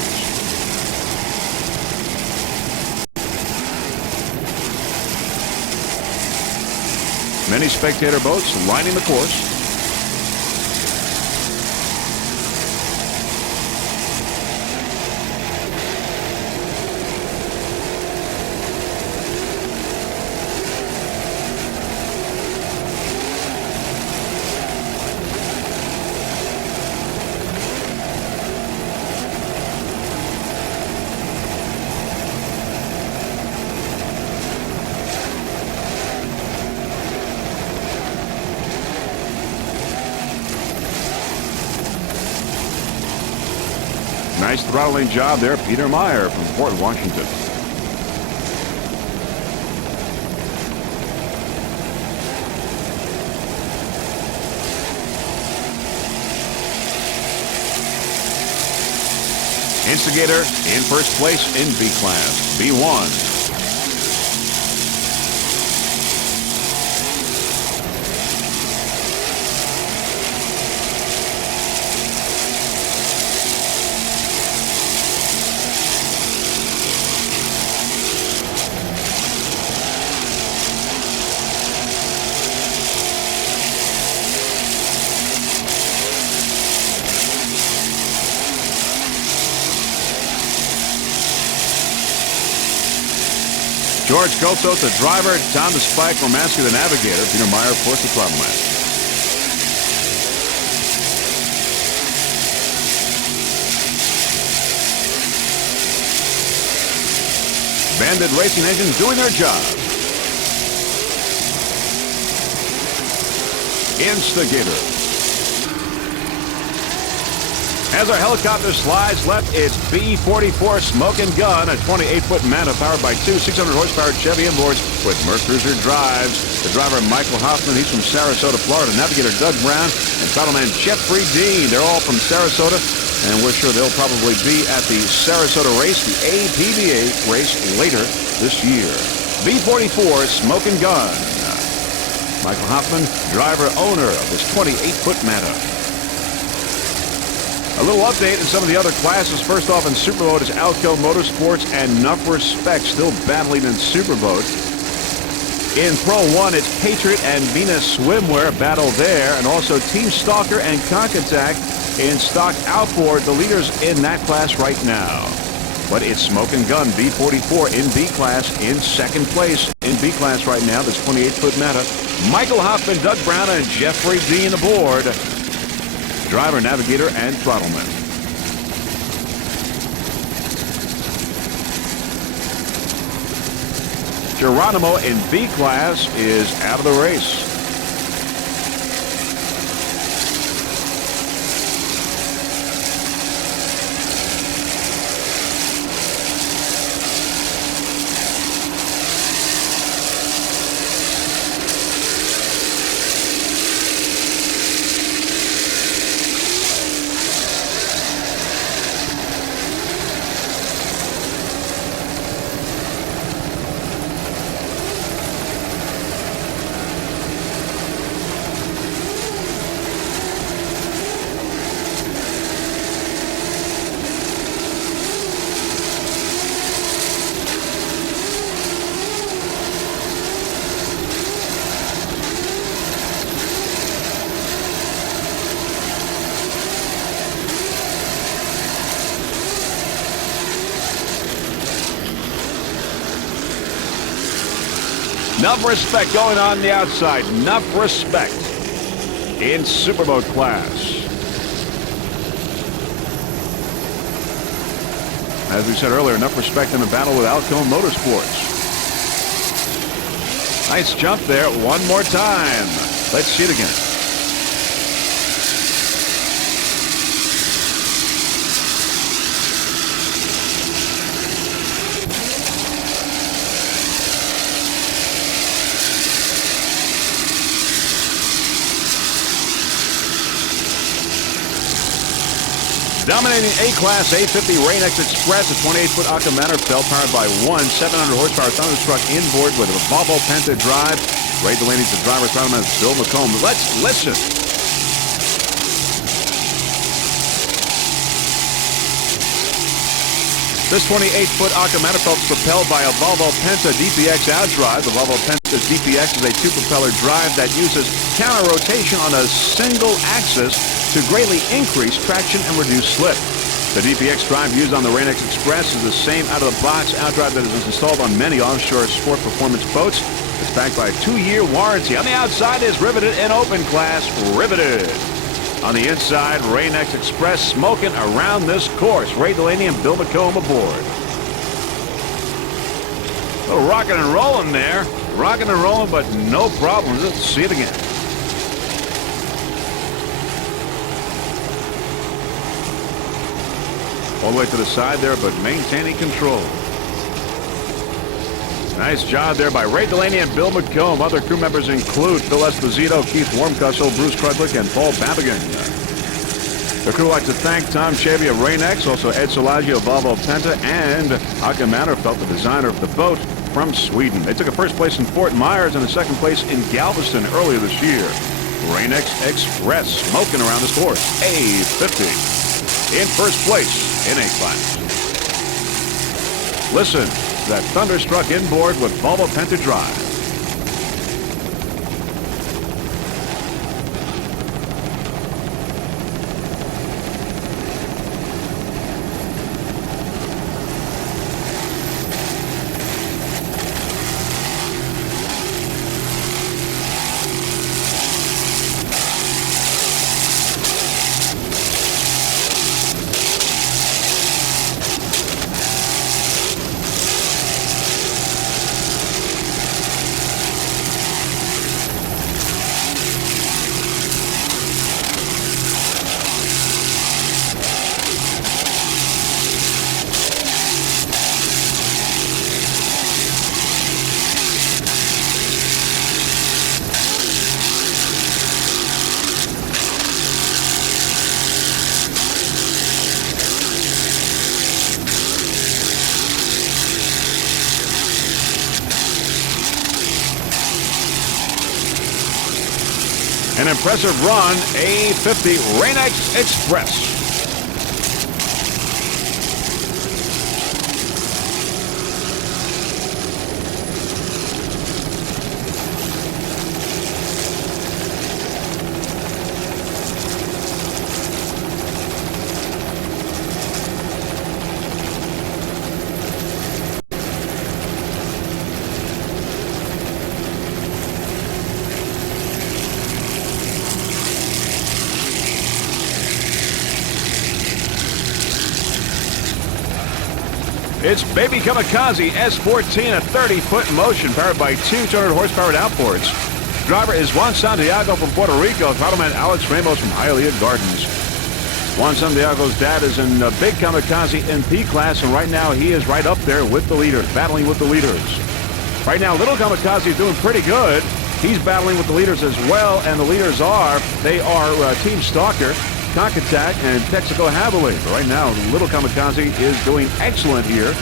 Many spectator boats lining the course. Nice throttling job there, Peter Meyer from Port Washington. Instigator in first place in B class, B1. George Galtzos, the driver. Tom the Spike Romansky, the navigator. Peter Meyer, of course, the throttle man. Banded racing engines doing their job. Instigator. As our helicopter slides left, it's B-44 Smoking Gun, a 28-foot Manta powered by two 600-horsepower Chevy inboards with Merc Cruiser drives. The driver, Michael Hoffman, he's from Sarasota, Florida. Navigator Doug Brown and throttle man Jeffrey Dean. They're all from Sarasota And we're sure they'll probably be at the Sarasota race, the APBA race later this year. B-44 Smoking Gun. Michael Hoffman, driver, owner of this 28-foot Manta. A little update in some of the other classes. First off in Superboat is Alco Motorsports and Enough Respect still battling in Superboat. In Pro 1, it's Patriot and Venus Swimwear battle there, and also Team Stalker and Contact in stock outboard, the leaders in that class right now. But it's Smoking Gun B-44 in B class in second place in B class right now. This 28-foot Manta. Michael Hoffman, Doug Brown, and Jeffrey Dean aboard. Driver, navigator, and throttleman. Geronimo in B class is out of the race. Enough Respect going on the outside. Enough Respect in Superboat class. As we said earlier, Enough Respect in a battle with Alco Motorsports. Nice jump there. One more time. Let's see it again. Dominating A-Class A50 Rain-X Express, a 28-foot Acca powered by one 700-horsepower Thunderstruck inboard with a Volvo Penta drive. Ray Delaney's the driver, throttleman is Bill McComb. Let's listen. This 28-foot Acca is propelled by a Volvo Penta DPX outdrive. The Volvo Penta DPX is a two-propeller drive that uses counter-rotation on a single axis to greatly increase traction and reduce slip. The DPX drive used on the Rain-X Express is the same out-of-the-box outdrive that is installed on many offshore sport performance boats. It's backed by a 2-year warranty. On the outside is riveted in open class, riveted. On the inside, Rain-X Express smoking around this course. Ray Delaney and Bill McComb aboard. A little rocking and rolling there. Rocking and rolling, but no problems. Let's see it again. All the way to the side there, but maintaining control. Nice job there by Ray Delaney and Bill McComb. Other crew members include Phil Esposito, Keith Wormcussel, Bruce Krudlick, and Paul Babigan. The crew would like to thank Tom Chavy of Rain-X, also Ed Solagio of Volvo Penta, and Acca Mannerfelt, the designer of the boat, from Sweden. They took a first place in Fort Myers and a second place in Galveston earlier this year. Rain-X Express smoking around this course. A50 in first place in A-Class. Listen to that Thunderstruck inboard with Volvo Penta drive. An impressive run, A50 Rain-X Express. It's Baby Kamikaze S14, a 30-foot motion powered by two 200-horsepower outboards. Driver is Juan Santiago from Puerto Rico. Throttle Alex Ramos from Hialeah Gardens. Juan Santiago's dad is in big Kamikaze MP class, and right now he is right up there with the leaders, battling with the leaders. Right now, little Kamikaze is doing pretty good. He's battling with the leaders as well, and the leaders are Team Stalker, Concattac, and Texaco Javelin. But right now, little Kamikaze is doing excellent here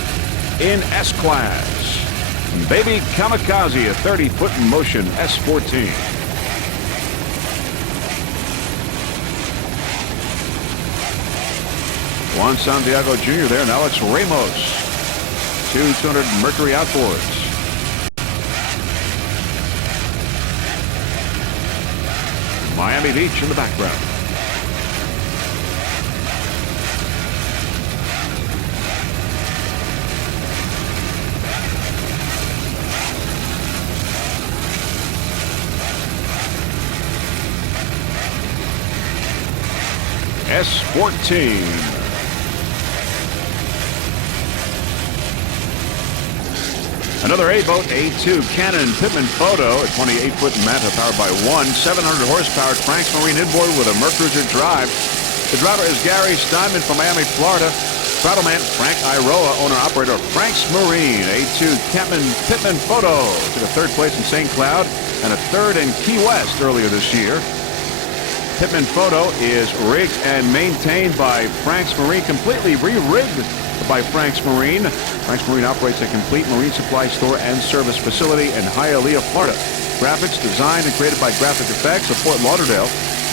in S-Class. Baby Kamikaze, a 30-foot motion S14. Juan Santiago Jr. there, and Alex Ramos. Two 200 Mercury outboards. Miami Beach in the background. S14. Another A-boat, A2 Cannon Pittman Photo, a 28-foot Manta powered by one 700-horsepower Frank's Marine inboard with a Mercruiser drive. The driver is Gary Steinman from Miami, Florida. Throttleman Frank Iroa, owner-operator of Frank's Marine. A2 Pittman Photo took a third place in St. Cloud and a third in Key West earlier this year. Pittman Photo is rigged and maintained by Frank's Marine, completely re-rigged by Frank's Marine. Frank's Marine operates a complete marine supply store and service facility in Hialeah, Florida. Graphics designed and created by Graphic Effects of Fort Lauderdale.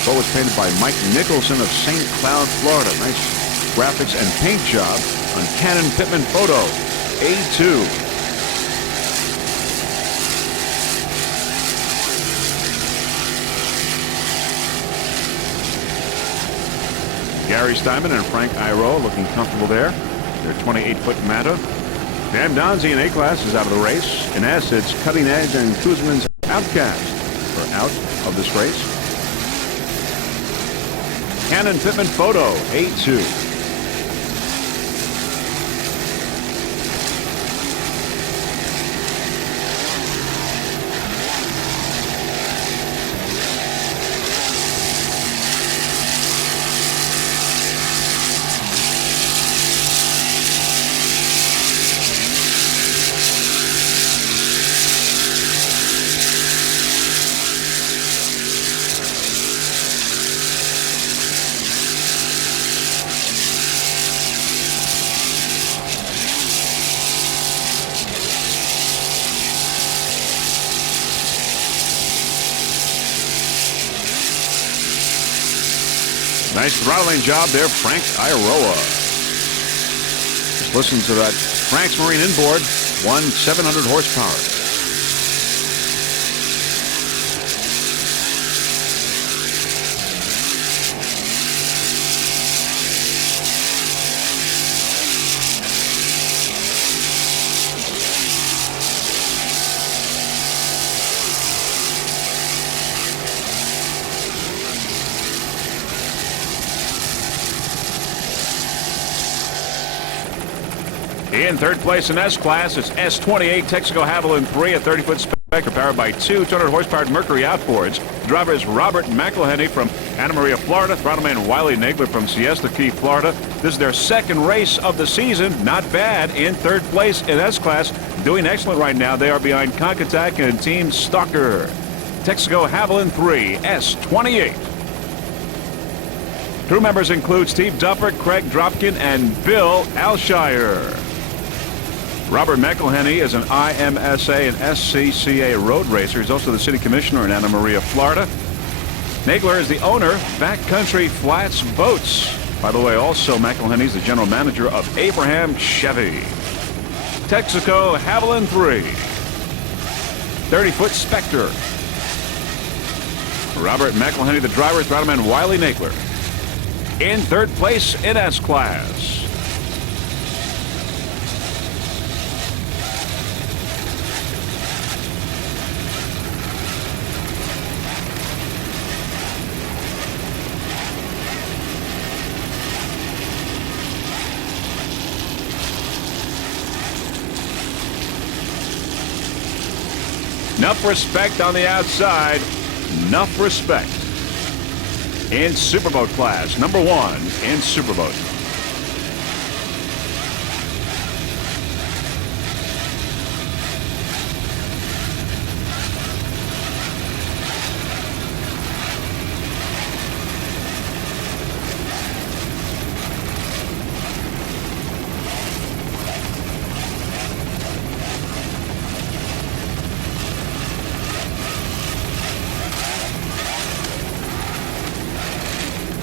Boat was painted by Mike Nicholson of St. Cloud, Florida. Nice graphics and paint job on Canon Pittman Photo A2. Gary Steinman and Frank Iroa looking comfortable there. Their 28-foot Manta. Sam Donzie in A-Class is out of the race. In S, it's Cutting Edge and Kuzman's Outcast are out of this race. Canon Pittman Photo, A2. Nice throttling job there, Frank Iroa. Just listen to that Frank's Marine inboard, 700 horsepower. In third place in S-Class, it's S28 Texaco Javelin 3, a 30-foot Spectre powered by two 200-horsepower Mercury outboards. The driver is Robert McElhenney from Anna Maria, Florida. Throttleman Wiley Nagler from Siesta Key, Florida. This is their second race of the season. Not bad in third place in S-Class. Doing excellent right now. They are behind Concattac and Team Stalker. Texaco Javelin 3, S28. Crew members include Steve Dupper, Craig Dropkin, and Bill Alshire. Robert McElhenney is an IMSA and SCCA road racer. He's also the city commissioner in Anna Maria, Florida. Nagler is the owner of Backcountry Flats Boats. By the way, also McElhenney is the general manager of Abraham Chevy. Texaco Haviland 3. 30-foot Spectre. Robert McElhenney, the driver, throttle Wiley Nagler. In third place in S-Class. Enough respect on the outside. Enough respect. In Superboat class, number 1 in Superboat.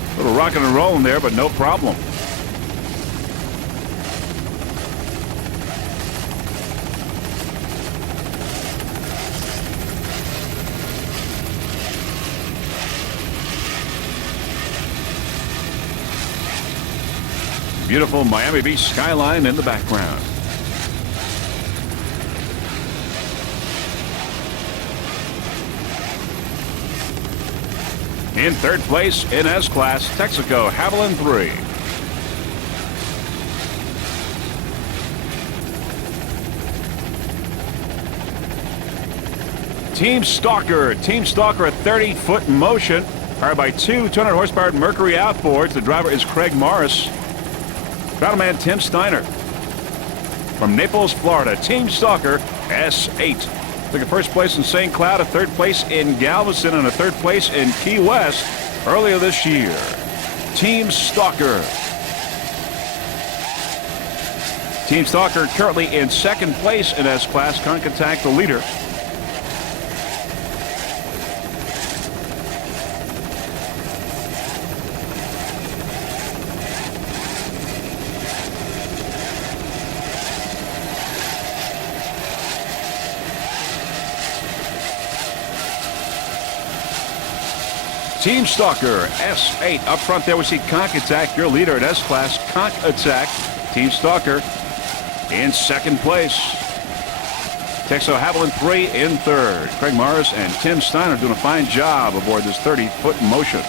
A little rocking and rolling there, but no problem. Beautiful Miami Beach skyline in the background. In third place in S-Class, Texaco Haviland 3. Team Stalker. Team Stalker, a 30-foot motion, powered by two 200-horsepower Mercury outboards. The driver is Craig Morris. Battleman Tim Steiner. From Naples, Florida, Team Stalker S8. Took a first place in St. Cloud, a third place in Galveston, and a third place in Key West earlier this year. Team Stalker. Team Stalker currently in second place in S-Class. Contact the leader. Team Stalker S8 up front there. We see Conk Attack, your leader at S-Class. Conk Attack. Team Stalker in second place. Texaco Haviland 3 in third. Craig Morris and Tim Steiner doing a fine job aboard this 30-foot motion.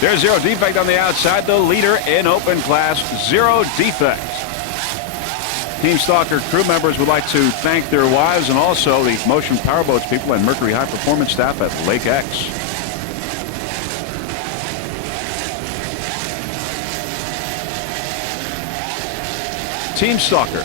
There's zero defect on the outside. The leader in open class, zero defect. Team Stalker crew members would like to thank their wives and also the Motion Powerboats people and Mercury High Performance staff at Lake X. Team Stalker.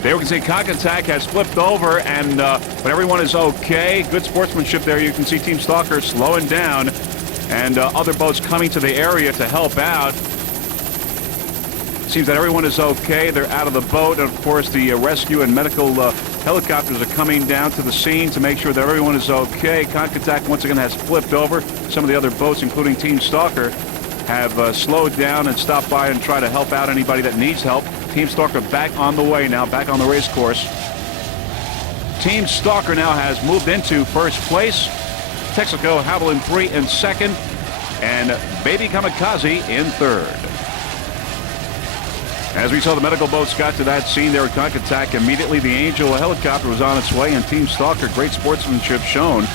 There we can see Conk Attack has flipped over, and but everyone is okay. Good sportsmanship there. You can see Team Stalker slowing down, and other boats coming to the area to help out. Seems that everyone is okay. They're out of the boat, and of course the rescue and medical helicopters are coming down to the scene to make sure that everyone is okay. Conk Attack once again has flipped over. Some of the other boats, including Team Stalker, have slowed down and stopped by and try to help out anybody that needs help. Team Stalker back on the way now, back on the race course. Team Stalker now has moved into first place. Texaco Haviland 3 in second, and Baby Kamikaze in third. As we saw, the medical boats got to that scene there at Conk Attack. Immediately, the Angel helicopter was on its way, and Team Stalker, great sportsmanship shown,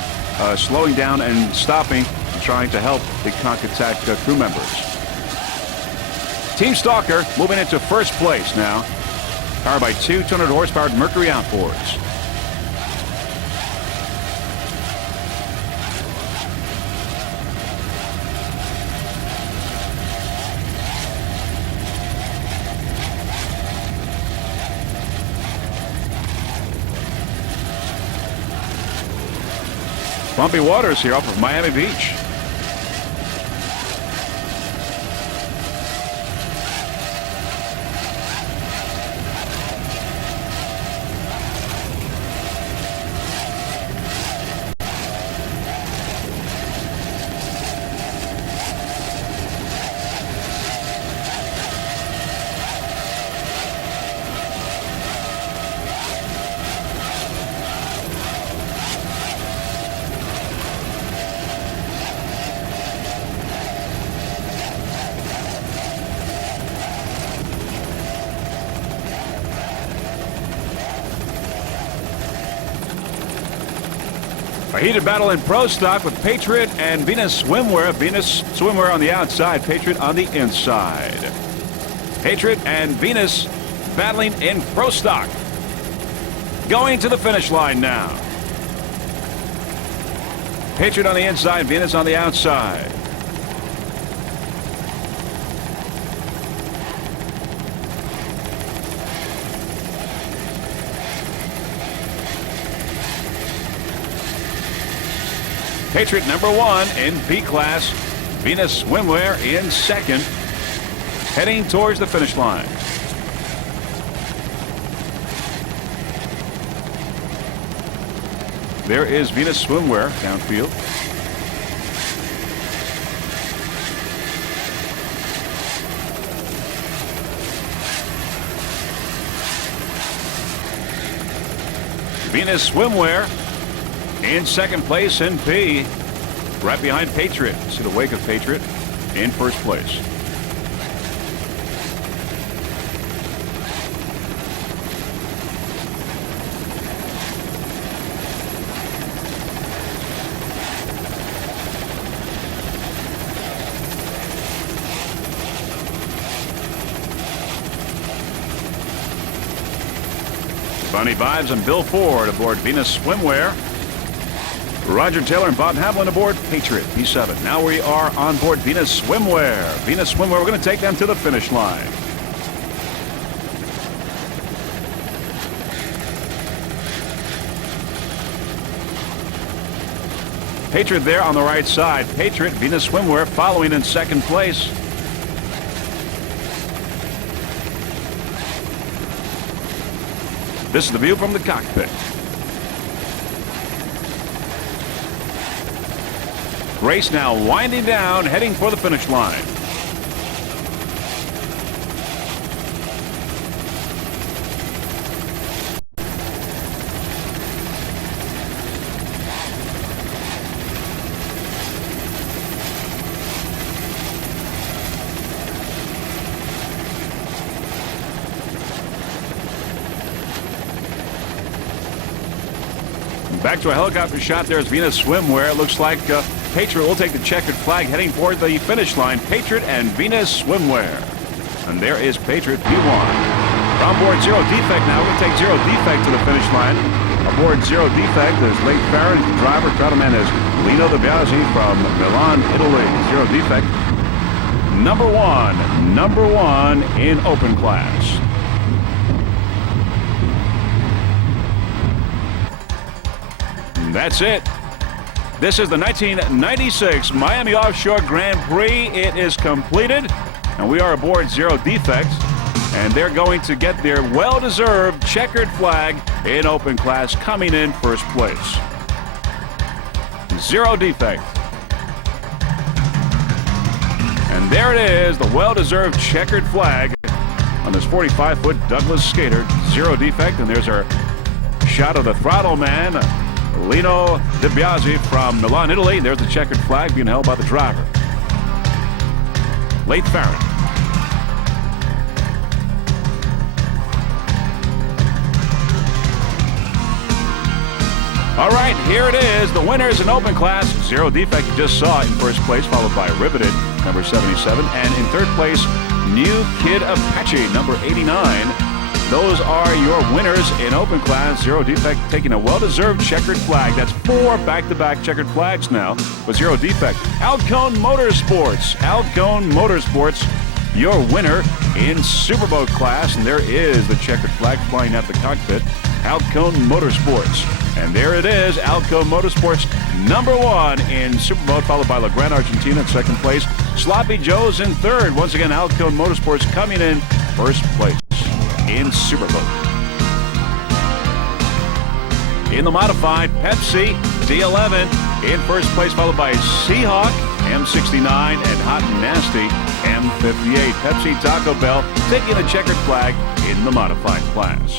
slowing down and stopping, trying to help the Conk Attack crew members. Team Stalker moving into first place now, powered by two 200-horsepower Mercury outboards. Bumpy waters here off of Miami Beach. A heated battle in Pro Stock with Patriot and Venus Swimwear. Venus Swimwear on the outside, Patriot on the inside. Patriot and Venus battling in Pro Stock. Going to the finish line now. Patriot on the inside, Venus on the outside. Patriot #1 in B-Class. Venus Swimwear in second. Heading towards the finish line. There is Venus Swimwear downfield. Venus Swimwear in second place in P, right behind Patriot. See the wake of Patriot in first place. Bonnie Vibes and Bill Ford aboard Venus Swimwear. Roger Taylor and Bob Havlin aboard Patriot P7. Now we are on board Venus Swimwear. Venus Swimwear, we're going to take them to the finish line. Patriot there on the right side. Patriot, Venus Swimwear following in second place. This is the view from the cockpit. Race now winding down, heading for the finish line. Back to a helicopter shot. There's Venus Swimwear. It looks like Patriot will take the checkered flag heading toward the finish line. Patriot and Venus Swimwear. And there is Patriot P1. We're on board Zero Defect now. We're going to take Zero Defect to the finish line. Aboard Zero Defect is Lake Farron, the driver. Travelman is Lino De Biasi from Milan, Italy. Zero Defect. Number one in open class. That's it. This is the 1996 Miami Offshore Grand Prix. It is completed, and we are aboard Zero Defect, and they're going to get their well-deserved checkered flag in open class, coming in first place. Zero Defect. And there it is, the well-deserved checkered flag on this 45-foot Douglas skater. Zero Defect, and there's our shot of the throttle man, Lino De Biasi from Milan, Italy. There's the checkered flag being held by the driver, Lake Farron. All right, here it is. The winners in open class. Zero Defect, you just saw it in first place, followed by Riveted, number 77. And in third place, New Kid Apache, number 89. Those are your winners in open class. Zero Defect taking a well-deserved checkered flag. That's 4 back-to-back checkered flags now with Zero Defect. Alcone Motorsports, your winner in Superboat class. And there is the checkered flag flying out the cockpit. Alcone Motorsports. And there it is, Alcone Motorsports, #1 in Superboat, followed by LeGrand Argentina in second place. Sloppy Joe's in third. Once again, Alcone Motorsports coming in first place in Superboat. In the modified, Pepsi D11 in first place, followed by Seahawk M69 and Hot and Nasty M58. Pepsi Taco Bell taking the checkered flag in the modified class.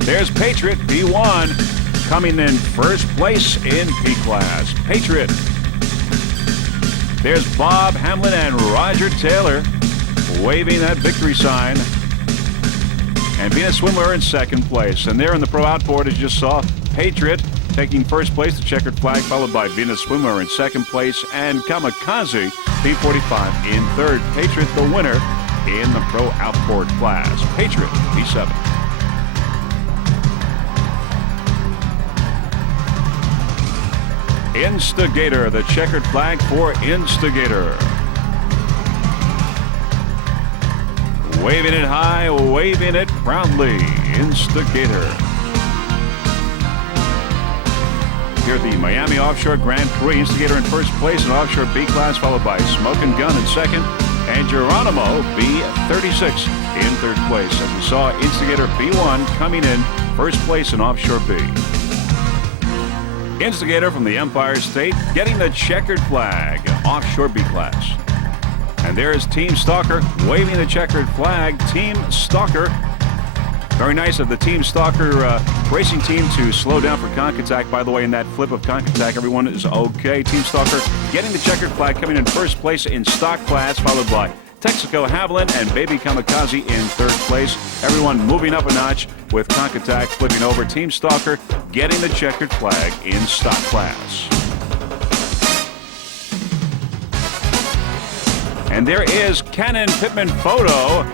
There's Patriot B1 coming in first place in P class. Patriot. There's Bob Hamlin and Roger Taylor waving that victory sign. And Venus Swimwear in second place. And there in the pro outboard, as you just saw, Patriot taking first place, the checkered flag, followed by Venus Swimwear in second place, and Kamikaze P45 in third. Patriot the winner in the pro outboard class. Patriot P7. Instigator, the checkered flag for Instigator. Waving it high, waving it proudly, Instigator. Here at the Miami Offshore Grand Prix, Instigator in first place in Offshore B class, followed by Smoke and Gun in second, and Geronimo B36 in third place. As we saw, Instigator B1 coming in first place in Offshore B. Instigator from the Empire State getting the checkered flag, Offshore B class. And there is Team Stalker waving the checkered flag. Team Stalker. Very nice of the Team Stalker racing team to slow down for conch attack. By the way, in that flip of conch attack, everyone is okay. Team Stalker getting the checkered flag, coming in first place in stock class, followed by Texaco Haviland and Baby Kamikaze in third place. Everyone moving up a notch with conch attack flipping over. Team Stalker getting the checkered flag in stock class. And there is Cannon Pittman Photo,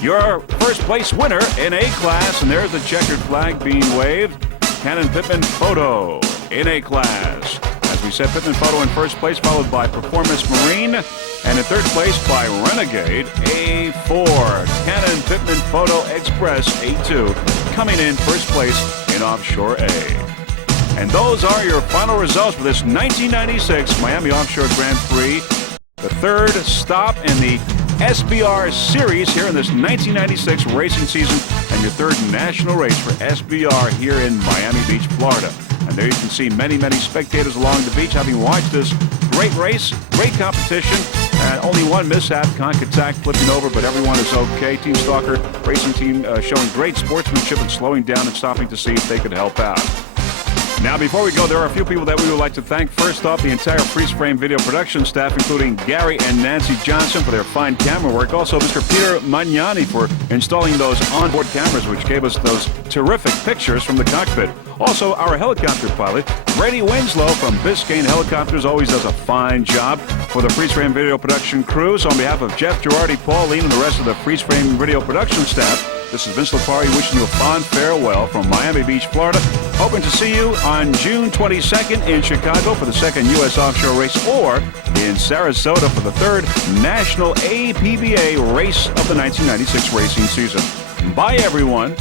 your first place winner in A class. And there's the checkered flag being waved. Cannon Pittman Photo in A class. As we said, Pittman Photo in first place, followed by Performance Marine. And in third place by Renegade A4. Cannon Pittman Photo Express A2 coming in first place in Offshore A. And those are your final results for this 1996 Miami Offshore Grand Prix. The third stop in the SBR Series here in this 1996 racing season, and your third national race for SBR here in Miami Beach, Florida. And there you can see many, many spectators along the beach having watched this great race, great competition, and only one mishap, conch attack flipping over, but everyone is okay. Team Stalker racing team showing great sportsmanship and slowing down and stopping to see if they could help out. Now, before we go, there are a few people that we would like to thank. First off, the entire Freeze Frame video production staff, including Gary and Nancy Johnson for their fine camera work. Also, Mr. Peter Magnani for installing those onboard cameras, which gave us those terrific pictures from the cockpit. Also, our helicopter pilot, Brady Winslow from Biscayne Helicopters, always does a fine job for the Freeze Frame video production crew. So on behalf of Jeff Girardi, Pauline, and the rest of the Freeze Frame video production staff, this is Vince Lipari wishing you a fond farewell from Miami Beach, Florida. Hoping to see you on June 22nd in Chicago for the second U.S. offshore race, or in Sarasota for the third National APBA race of the 1996 racing season. Bye, everyone.